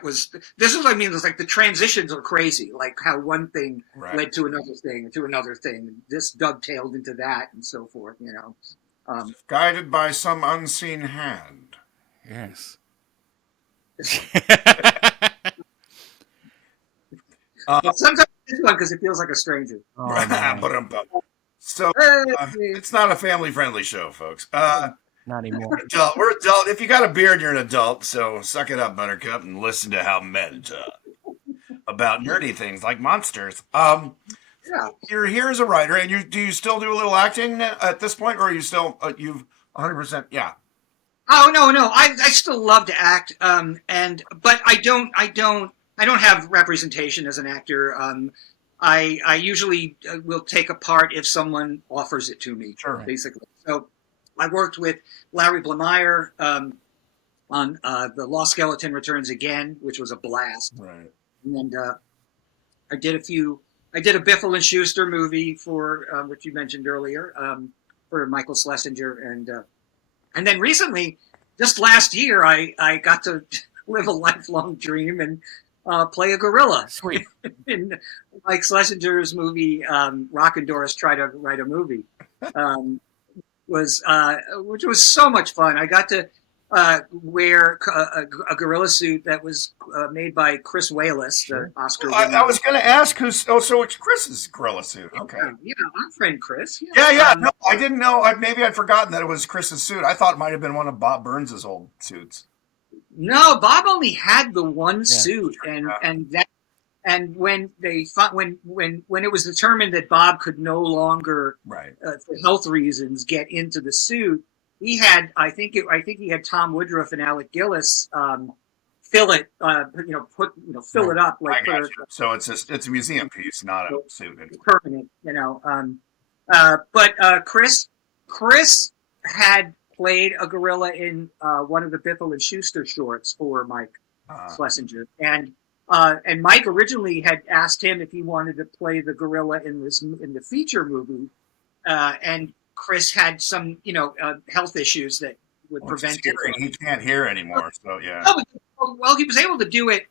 is what I mean. It's like the transitions are crazy, like how one thing led to another thing, and this dovetailed into that and so forth, Guided by some unseen hand. Yes. Sometimes this one because it feels like a stranger. So it's not a family-friendly show, folks. Not anymore. We're adult. If you got a beard, you're an adult. So suck it up, Buttercup, and listen to how men talk about nerdy things like monsters. You're here as a writer, and do you still do a little acting at this point, or are you still you've 100%? Yeah. Oh no, I still love to act, but I don't have representation as an actor. I usually will take a part if someone offers it to me, basically. So I worked with Larry Blameyer on The Lost Skeleton Returns Again, which was a blast. Right. And I did a Biffle and Schuster movie for which you mentioned earlier for Michael Schlesinger, and then recently, just last year, I got to live a lifelong dream and play a gorilla. Sweet. In Mike Schlesinger's movie, Rock and Doris Try to Write a Movie, which was so much fun. I got to wear a gorilla suit that was made by Chris Wallace, the Oscar winner. I was going to ask so it's Chris's gorilla suit. Okay. Yeah, our friend Chris. Yeah. No, I didn't know. Maybe I'd forgotten that it was Chris's suit. I thought it might have been one of Bob Burns' old suits. No, Bob only had the one suit, and when it was determined that Bob could no longer, for health reasons, get into the suit, he had I think he had Tom Woodruff and Alec Gillis fill it, fill it up like. So it's a museum piece, not a suit. Permanent, But Chris had played a gorilla in one of the Biffle and Schuster shorts for Mike Schlesinger, and Mike originally had asked him if he wanted to play the gorilla in the feature movie, and Chris had some health issues that would prevent it. He can't hear anymore, so yeah. Well, he was able to do it,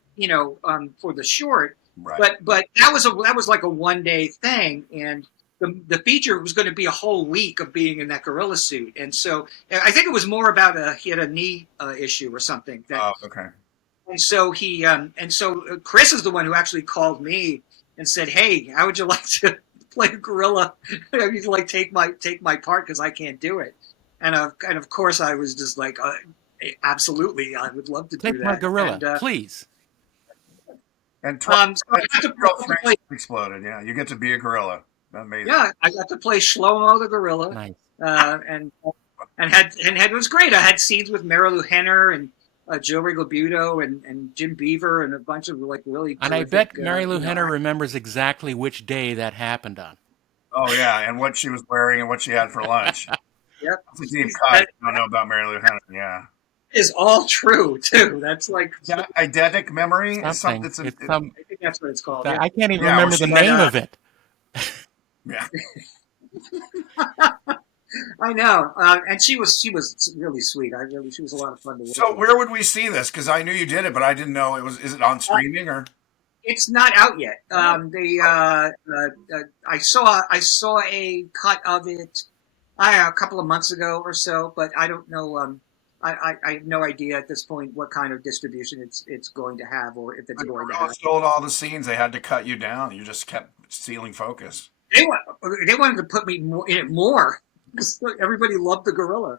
for the short, but that was like a 1-day thing, and the feature was going to be a whole week of being in that gorilla suit, and so I think it was more about he had a knee issue or something. Okay. And so Chris is the one who actually called me and said, "Hey, how would you like to play a gorilla? You'd like take my part because I can't do it." And of course I was just like, absolutely, I would love to do that. Take my gorilla, please. And so I got to play, exploded. Yeah, you get to be a gorilla. Amazing. Yeah, I got to play Shlomo the gorilla. Nice. And it was great. I had scenes with Marilu Henner and Joe Rigobuto and Jim Beaver and a bunch of really. And I bet Marilu Henner remembers exactly which day that happened on. Oh yeah, and what she was wearing and what she had for lunch. Yep. That's a deep cut. I don't know about Marilu Henner. Yeah. is all true too. That's like eidetic memory. Something. It's I think that's what it's called. I can't even Yeah, remember the name of it. yeah. I know, and she was really sweet. She was a lot of fun to work So with. where would we see this? Because I knew you did it, but I didn't know it was. Is it on streaming or? It's not out yet. I saw a cut of it a couple of months ago or so, but I don't know. I have no idea at this point what kind of distribution it's going to have, or if it's going to have. Sold all the scenes. They had to cut you down. You just kept stealing focus. They wanted to put me in it more because everybody loved the gorilla.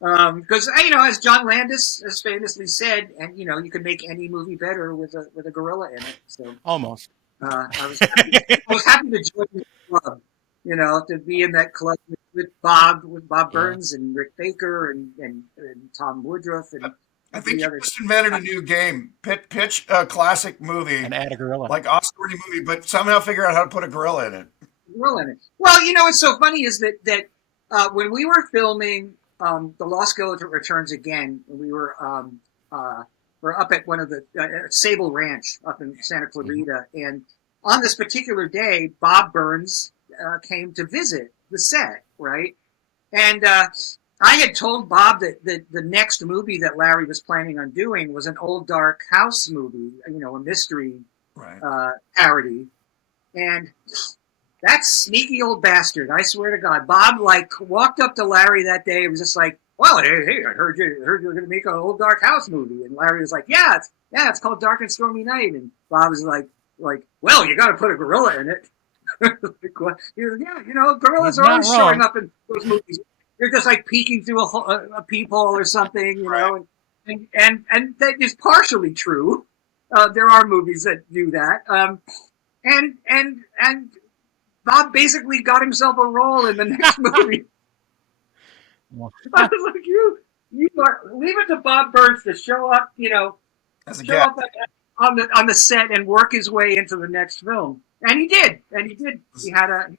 Because as John Landis has famously said, and you can make any movie better with a gorilla in it. So Almost. I was happy to join the club. To be in that club with Bob Burns and Rick Baker and Tom Woodruff and I think you just invented a new game. Pitch a classic movie and add a gorilla, like Oscar-worthy movie, but somehow figure out how to put a gorilla in it. Well, what's so funny is that when we were filming The Lost Skeleton Returns Again, we were up at one of the Sable Ranch up in Santa Clarita, and on this particular day, Bob Burns came to visit the set, right? And I had told Bob that the next movie that Larry was planning on doing was an old dark house movie, a mystery parody, and that sneaky old bastard, I swear to God, Bob walked up to Larry that day and was just like, well, hey, I heard you were going to make an old dark house movie. And Larry was like, yeah, it's called Dark and Stormy Night. And Bob was like, well, you got to put a gorilla in it. He was like, yeah, gorillas are always showing up in those movies. They're just like peeking through a peephole or something, know, and that is partially true. There are movies that do that. And Bob basically got himself a role in the next movie. I was like, you leave it to Bob Burns to show up, up on the set and work his way into the next film, and he did. He had a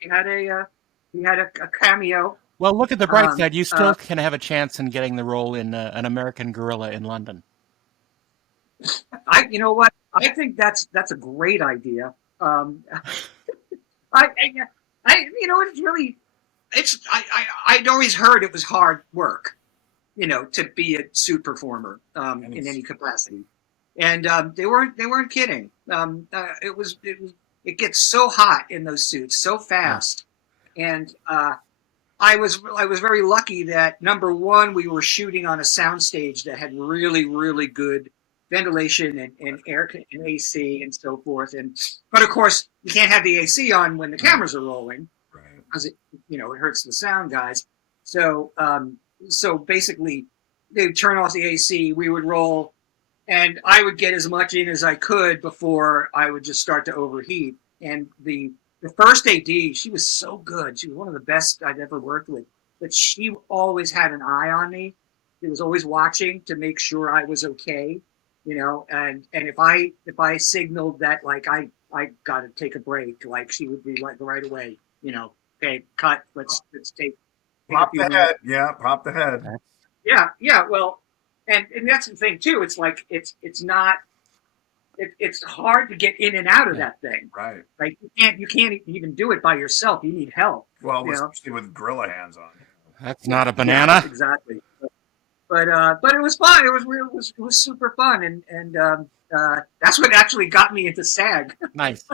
cameo. Well, look at the bright side. You still can have a chance in getting the role in An American Gorilla in London. You know what? I think that's a great idea. I'd always heard it was hard work, to be a suit performer in any capacity, and they weren't kidding. It gets so hot in those suits so fast, and I was very lucky that number one, we were shooting on a soundstage that had really, really good ventilation and air and AC and so forth. But of course, you can't have the AC on when the cameras are rolling, because it hurts the sound guys. So basically, they would turn off the AC, we would roll, and I would get as much in as I could before I would just start to overheat. And the first AD, she was so good. She was one of the best I'd ever worked with. But she always had an eye on me. She was always watching to make sure I was okay. And if I signaled that I got to take a break, she would be like right away, okay, cut. Let's take pop the head. Yeah, pop the head. Yeah. Well, and that's the thing too. It's like it's not. It's hard to get in and out of that thing. Right. Like you can't even do it by yourself. You need help. Well, especially with gorilla hands on. That's not a banana. Yeah, exactly. But it was fun. It was super fun, and that's what actually got me into SAG. Nice.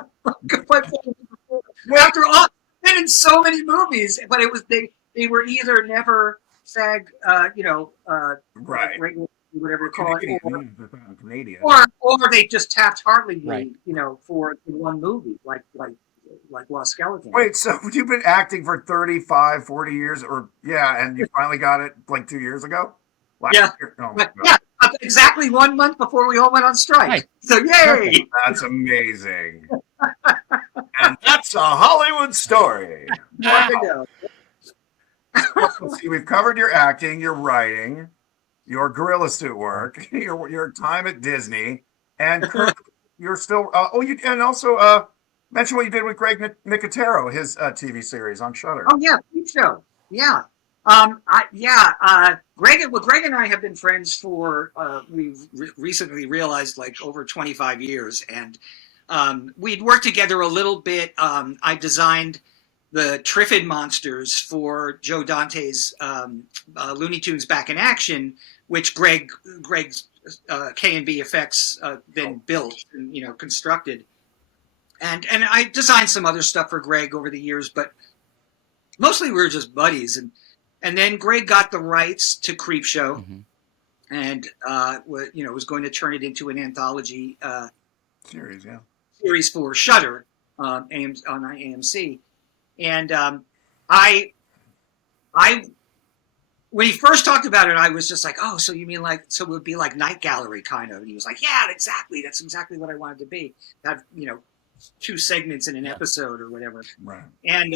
After all, been in so many movies, but it was they were either never SAG, right, whatever you call Canadian, or they just tapped Hartley, for one movie like Lost Skeleton. Wait, so you've been acting for 35, 40 years, and you finally got it 2 years ago? Yeah, exactly 1 month before we all went on strike. Right. So yay! That's amazing. And that's a Hollywood story. Wow. Let's see, we've covered your acting, your writing, your gorilla suit work, your time at Disney, and you're still. And also mention what you did with Greg Nicotero, his TV series on Shudder. Oh yeah, Peep Show. Yeah. Greg and I have been friends for, we've recently realized, like over 25 years. And we'd worked together a little bit. I designed the Triffid monsters for Joe Dante's Looney Tunes Back in Action, which Greg's K&B Effects then built and, constructed. And I designed some other stuff for Greg over the years, but mostly we were just buddies. And then Greg got the rights to Creepshow, and was going to turn it into an anthology series for Shudder on AMC. And I when he first talked about it, I was just like, oh, so you mean so it would be like Night Gallery kind of? And he was like, yeah, exactly. That's exactly what I wanted to be. Have 2 segments in an episode or whatever. Right. And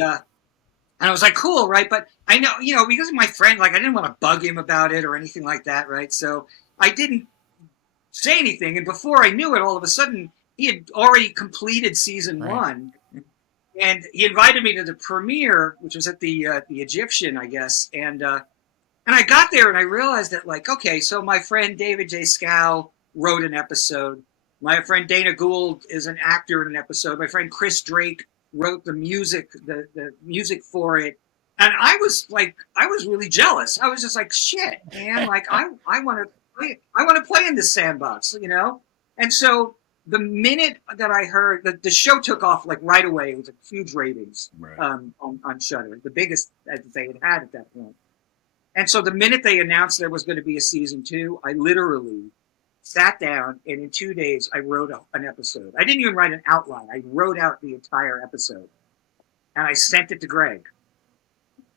I was like, cool, right? But I know, because of my friend, I didn't want to bug him about it or anything like that, right? So I didn't say anything. And before I knew it, all of a sudden, he had already completed season 1. And he invited me to the premiere, which was at the Egyptian, I guess. And I got there and I realized that, okay, so my friend David J. Scow wrote an episode. My friend Dana Gould is an actor in an episode. My friend Chris Drake wrote the music for it. And I was really jealous. I was just like, shit, man, I want to play in this sandbox, And so the minute that I heard that the show took off, right away, it was huge ratings on Shudder, the biggest that they had at that point. And so the minute they announced there was going to be a season 2, I literally sat down, and in 2 days, I wrote an episode. I didn't even write an outline. I wrote out the entire episode, and I sent it to Greg.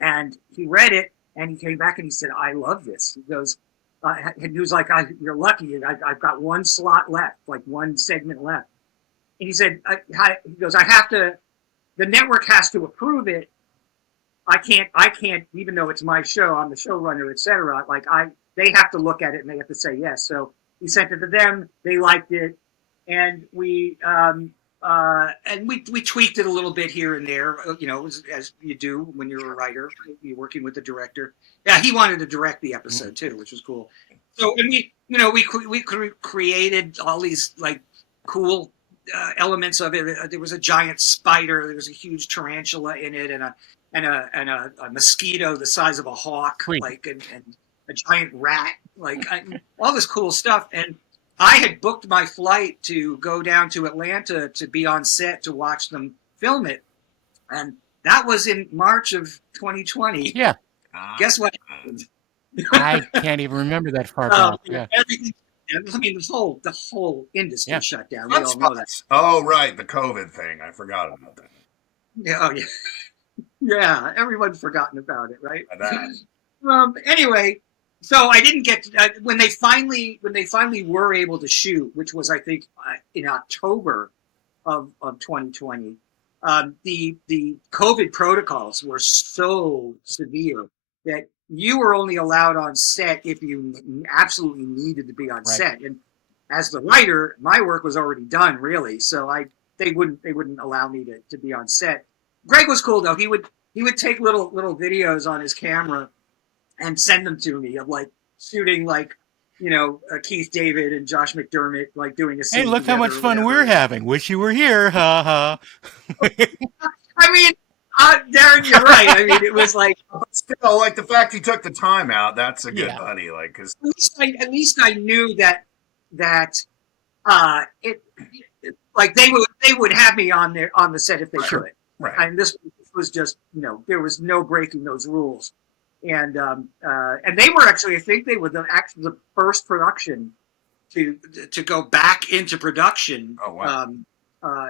And he read it, and he came back and he said, I love this. He goes, and he was like, you're lucky. I've got 1 slot left, 1 segment left. And he said, he goes, the network has to approve it. I can't, even though it's my show, I'm the showrunner, etc. They have to look at it and they have to say yes. So he sent it to them. They liked it, and we tweaked it a little bit here and there. As you do when you're a writer, you're working with the director. Yeah, he wanted to direct the episode too, which was cool. So, and we created all these cool elements of it. There was a giant spider. There was a huge tarantula in it, and a mosquito the size of a hawk, and a giant rat, all this cool stuff. And I had booked my flight to go down to Atlanta to be on set to watch them film it. And that was in March of 2020. Yeah. Guess what happened? I can't even remember that far back. Yeah. Everything. I mean, the whole industry shut down. We all know that. Oh, right. The COVID thing. I forgot about that. Yeah. Oh, yeah. Yeah. Everyone's forgotten about it, right? Anyway, so I didn't get to, when they finally were able to shoot, which was, I think, in October of 2020. The COVID protocols were so severe that you were only allowed on set if you absolutely needed to be on set. And as the writer, my work was already done, really. So they wouldn't allow me to be on set. Greg was cool though. He would take little videos on his camera and send them to me of shooting Keith David and Josh McDermott doing a scene. Hey, look how much fun we're having. Wish you were here. Ha ha. I mean, Darren, you're right. I mean, it was still the fact he took the time out. That's a good buddy. Because at least I knew that it they would have me on the set if they could. Right. And this was just there was no breaking those rules. And they were actually, I think they were the first production to go back into production. Oh, wow.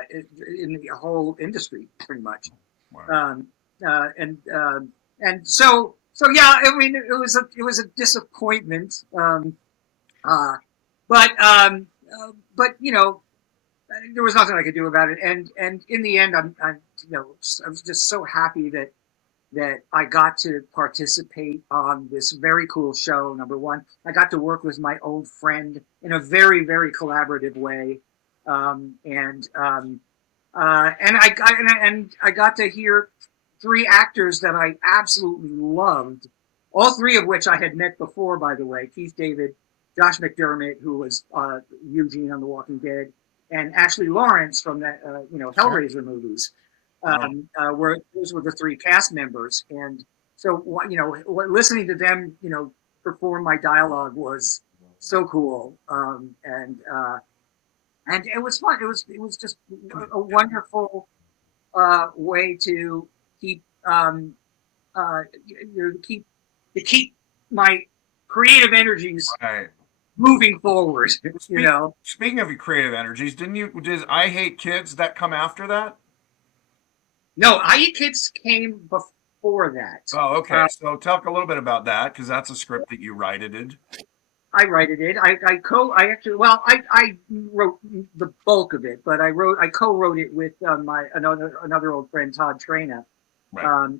In the whole industry, pretty much. Wow. And so yeah, I mean, it was a disappointment. But there was nothing I could do about it. And in the end, I was just so happy that I got to participate on this very cool show. Number one, I got to work with my old friend in a very, very collaborative way. And I got to hear 3 actors that I absolutely loved all three of which I had met before, by the way. Keith David, Josh McDermott, who was Eugene on The Walking Dead, and Ashley Lawrence from the Hellraiser movies. Those were the three cast members, and so listening to them, perform my dialogue was so cool, and it was fun. It was just a wonderful way to keep to keep my creative energies moving forward. Speaking of your creative energies, did I Hate Kids that come after that? No, I Hate Kids came before that. Oh, okay. So talk a little bit about that, because that's a script that you wrote. I wrote the bulk of it, but I co-wrote it with another old friend, Todd Traina. Right.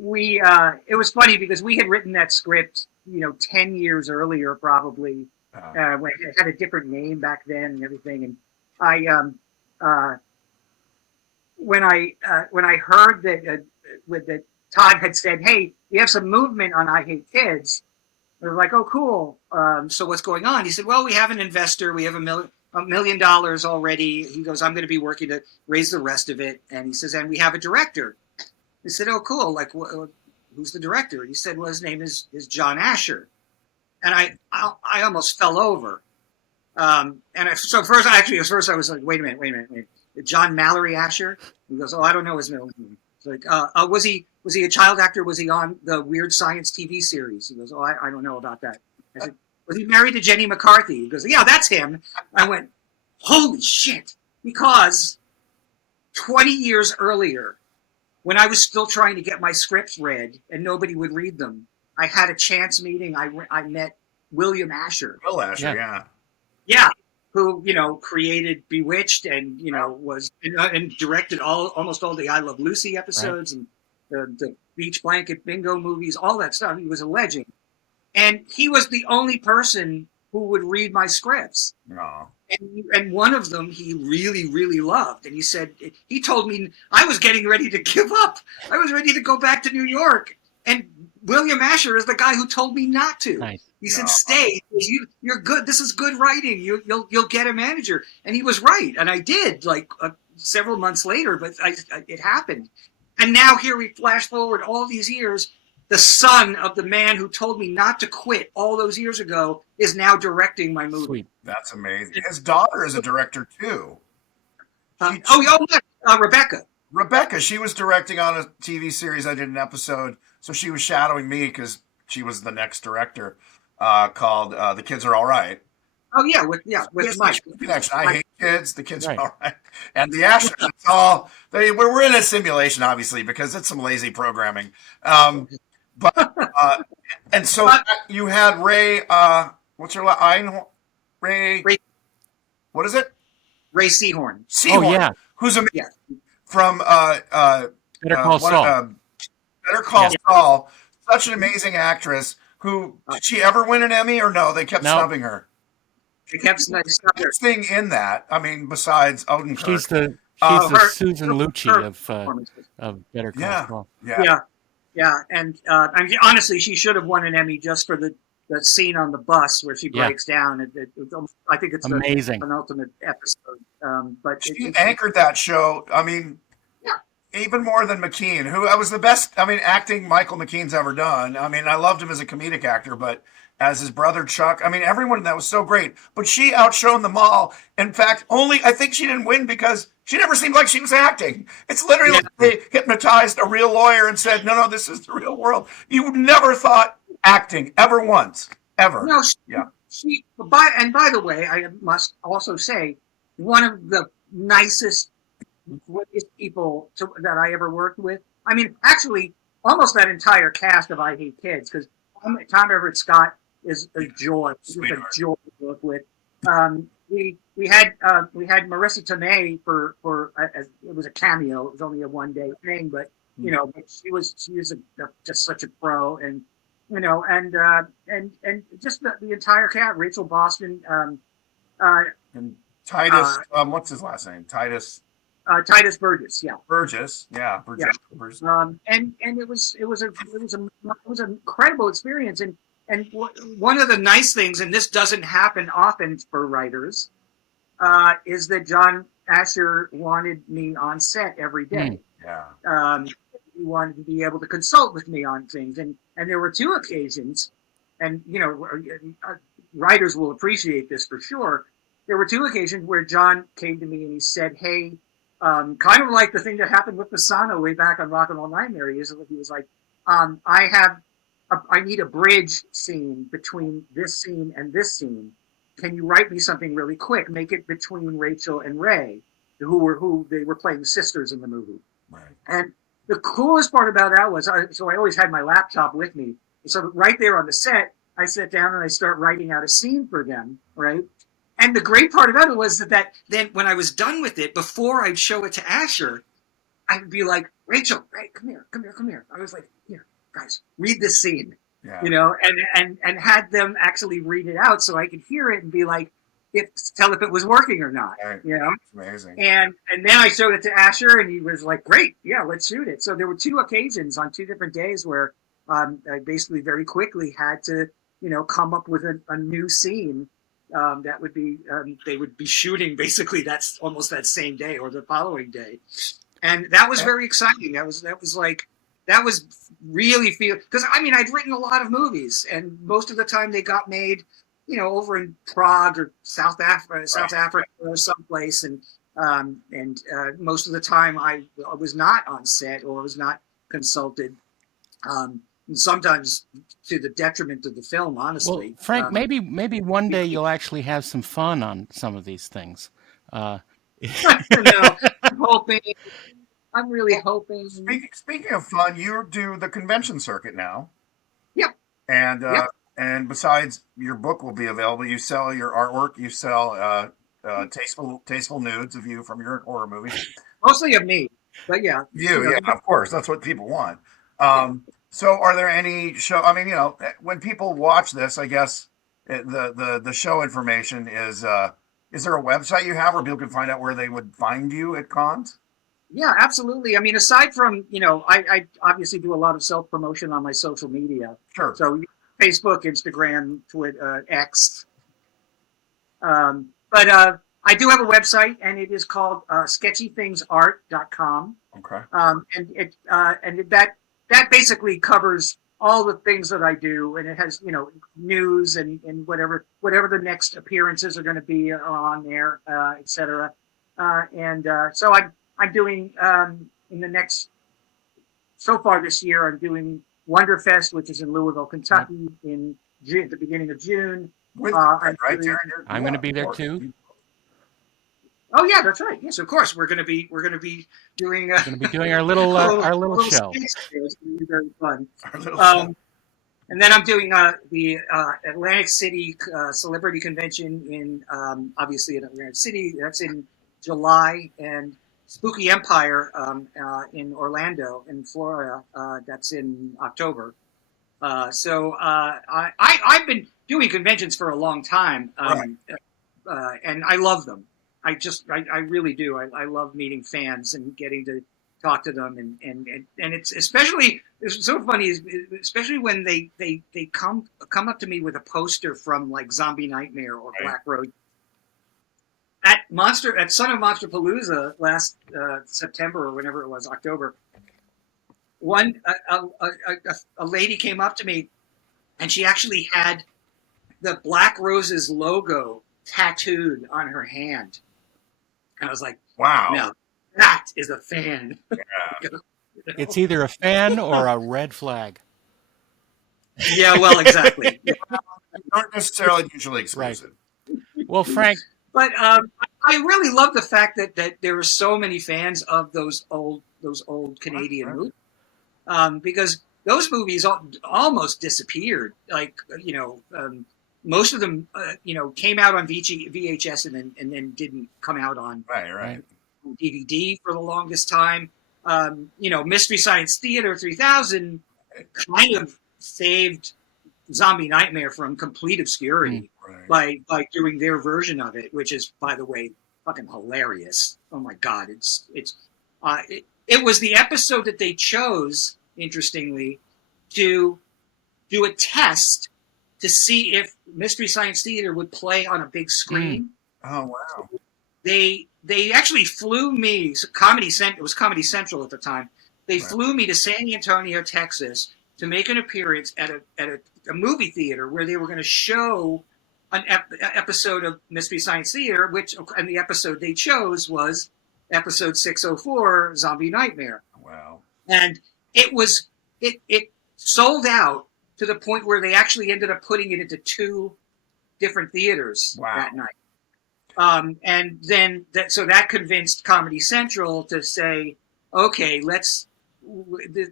It was funny because we had written that script, 10 years earlier, probably, when it had a different name back then and everything. And when I heard that Todd had said, "Hey, we have some movement on I Hate Kids," I was like, "Oh, cool. So what's going on?" He said, "Well, we have an investor. We have $1 million already." He goes, "I'm going to be working to raise the rest of it." And he says, "And we have a director." He said, "Oh, cool. Like, who's the director?" He said, "Well, his name is John Asher." And I almost fell over. So first I was like, wait a minute. John Mallory Asher? He goes, "Oh, I don't know his middle name." It's like, was he a child actor? Was he on the Weird Science TV series? He goes, "Oh, I don't know about that." I said, "Was he married to Jenny McCarthy?" He goes, "Yeah, that's him." I went, holy shit. Because 20 years earlier, when I was still trying to get my scripts read and nobody would read them, I had a chance meeting. I met William Asher. Will Asher, yeah. Yeah, who created Bewitched and was and directed almost all the I Love Lucy episodes, right, and the Beach Blanket Bingo movies, all that stuff. He was a legend, and he was the only person who would read my scripts. No. And one of them he really, really loved, and he told me I was getting ready to give up. I was ready to go back to New York, and William Asher is the guy who told me not to. Nice. He said, "Stay. You're good. This is good writing. You'll get a manager." And he was right. And I did, like several months later, but it happened. And now here we flash forward all these years. The son of the man who told me not to quit all those years ago is now directing my movie. Sweet. That's amazing. His daughter is a director too. Rebecca. Rebecca, she was directing on a TV series. I did an episode, so she was shadowing me because she was the next director. Called The Kids Are All Right. Oh yeah, with Mike. Connection. I Hate Kids. The Kids Are All Right. And the Asher, it's all we're in a simulation, obviously, because it's some lazy programming. And so you had Ray. What's her last? Ray. What is it? Ray Seahorn. Oh yeah. Who's from Better Call Saul. Better Call Saul. Such an amazing actress. Did she ever win an Emmy or no? They kept snubbing her. They kept snubbing her. Thing in that, I mean, besides Odenkirk. She's the Susan Lucci of Better Call Saul. Yeah. And honestly, she should have won an Emmy just for the scene on the bus where she breaks down. I think it's amazing. The penultimate episode. But she anchored that show. I mean, even more than McKean, who was the best, acting Michael McKean's ever done. I mean, I loved him as a comedic actor, but as his brother Chuck, everyone that was so great. But she outshone them all. In fact, I think she didn't win because she never seemed like she was acting. It's literally like they hypnotized a real lawyer and said, no, this is the real world. You never thought acting ever once, ever. No, by the way, I must also say, one of the nicest people that I ever worked with. Actually, almost that entire cast of I Hate Kids, because Tom Everett Scott is a joy. He's a joy to work with. We had Marissa Tomei for it was a cameo. It was only a one-day thing, but but she was just such a pro, and and just the entire cast. Rachel Boston, and Titus. What's his last name? Titus. Titus Burgess, yeah. Burgess, yeah. Yeah. And it was an incredible experience. And one of the nice things, and this doesn't happen often for writers, is that John Asher wanted me on set every day. Yeah. He wanted to be able to consult with me on things, and there were two occasions, and writers will appreciate this for sure. There were two occasions where John came to me and he said, "Hey, kind of like the thing that happened with Pisano way back on Rock and Roll Nightmare." He was like, I need a bridge scene between this scene and this scene. Can you write me something really quick? Make it between Rachel and Ray, who they were playing sisters in the movie. Right. And the coolest part about that was, so I always had my laptop with me. So right there on the set, I sit down and I start writing out a scene for them, right? And the great part about it was that then when I was done with it, before I'd show it to Asher, I'd be like, "Rachel, hey, come here. I was like, "Here, guys, read this scene." Yeah. And had them actually read it out so I could hear it and be like, tell if it was working or not. Right. It's amazing. And then I showed it to Asher and he was like, "Great, yeah, let's shoot it." So there were two occasions on two different days where I basically very quickly had to, come up with a new scene that would be they would be shooting basically that's almost that same day or the following day, and that was very exciting. That was really because I'd written a lot of movies and most of the time they got made, over in Prague or South Africa or someplace, and most of the time I was not on set or was not consulted. And sometimes to the detriment of the film, honestly. Well, Frank, maybe one day you'll actually have some fun on some of these things. I'm hoping. I'm really hoping. Speaking of fun, you do the convention circuit now. Yep. And besides your book will be available, you sell your artwork. You sell tasteful nudes of you from your horror movies. Mostly of me, but yeah. Yeah, of course. That's what people want. So are there any show? When people watch this, I guess the show information is there a website you have where people can find out where they would find you at cons? Yeah, absolutely. Aside from, I obviously do a lot of self-promotion on my social media. Sure. So Facebook, Instagram, Twitter, X. But I do have a website and it is called sketchythingsart.com. Okay. And that basically covers all the things that I do, and it has news and whatever the next appearances are going to be on there, etc. So I'm doing in the next so far this year I'm doing Wonderfest, which is in Louisville, Kentucky, in June, the beginning of June. I'm going to be there too. Oh yeah, that's right. Yes, of course. We're going to be doing our little show. It's going to be very fun. And then I'm doing the Atlantic City Celebrity Convention in obviously in Atlantic City. That's in July, and Spooky Empire in Orlando, in Florida. That's in October. So I've been doing conventions for a long time, and I love them. I really do. I love meeting fans and getting to talk to them, and it's so funny, especially when they come up to me with a poster from like Zombie Nightmare or Black Road. At Son of Monsterpalooza last September or whenever it was, October, a lady came up to me and she actually had the Black Roses logo tattooed on her hand. And I was like, wow. Now that is a fan. Yeah. It's either a fan or a red flag. Yeah, well, exactly. Not necessarily mutually exclusive. Right. Well, Frank. But I really love the fact that there are so many fans of those old Canadian movies, because those movies almost disappeared. Like most of them came out on VHS and then didn't come out on DVD for the longest time. Mystery Science Theater 3000 kind of saved Zombie Nightmare from complete obscurity by doing their version of it, which is, by the way, fucking hilarious. Oh my God. It was the episode that they chose, interestingly, to do a test to see if Mystery Science Theater would play on a big screen. Oh, wow. They actually flew me, it was Comedy Central at the time. They flew me to San Antonio, Texas to make an appearance at a movie theater where they were going to show an episode of Mystery Science Theater, and the episode they chose was episode 604, Zombie Nightmare. Wow. And it sold out to the point where they actually ended up putting it into 2 different theaters that night. And then that convinced Comedy Central to say, okay, this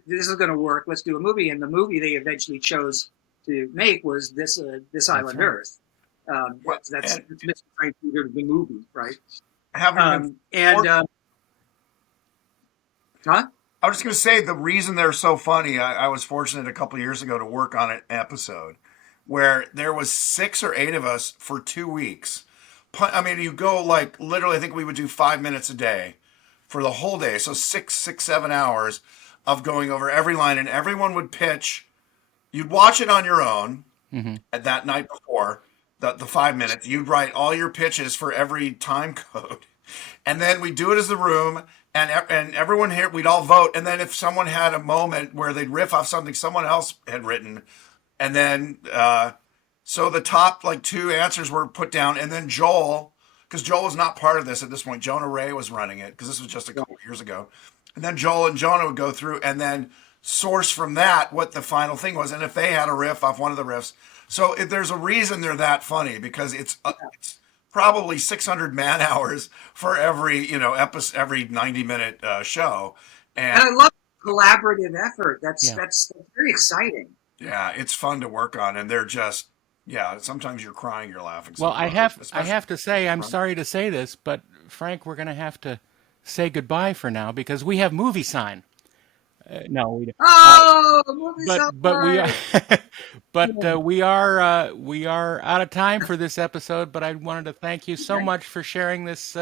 is going to work. Let's do a movie. And the movie they eventually chose to make was This Island Earth. That's Mystery Science Theater, the movie, right? I was just going to say, the reason they're so funny, I was fortunate a couple of years ago to work on an episode where there was 6 or 8 of us for 2 weeks. I mean, you go like literally, I think we would do 5 minutes a day for the whole day. So 7 hours of going over every line, and everyone would pitch. You'd watch it on your own at that night before the 5 minutes. You'd write all your pitches for every time code. And then we do it as the room, and everyone here, we'd all vote. And then if someone had a moment where they'd riff off something someone else had written, and then so the top 2 answers were put down, and then Joel, because Joel was not part of this at this point, Jonah Ray was running it, because this was just a couple years ago. And then Joel and Jonah would go through and then source from that what the final thing was, and if they had a riff off one of the riffs. So there's a reason they're that funny, because it's probably 600 man hours for every every 90-minute show, and I love collaborative effort. That's very exciting. Yeah, it's fun to work on, and they're just sometimes you're crying, you're laughing. Well, I have to say, I'm sorry to say this, but Frank, we're going to have to say goodbye for now because we have movie sign. No, we don't. Oh, movie sign. But we are out of time for this episode. But I wanted to thank you so much for sharing this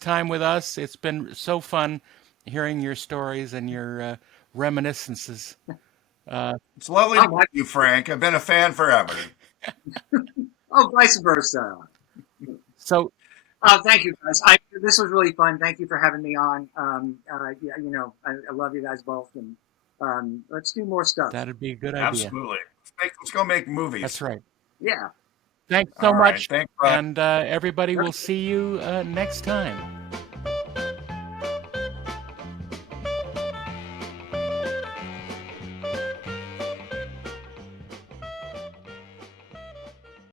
time with us. It's been so fun hearing your stories and your reminiscences. It's lovely to meet you, Frank. I've been a fan forever. Oh, vice versa. So, thank you, guys. This was really fun. Thank you for having me on. I love you guys both, and let's do more stuff. That'd be a good idea. Absolutely. Let's go make movies. That's right. Yeah. Thanks so much. Thanks, and everybody will see you next time.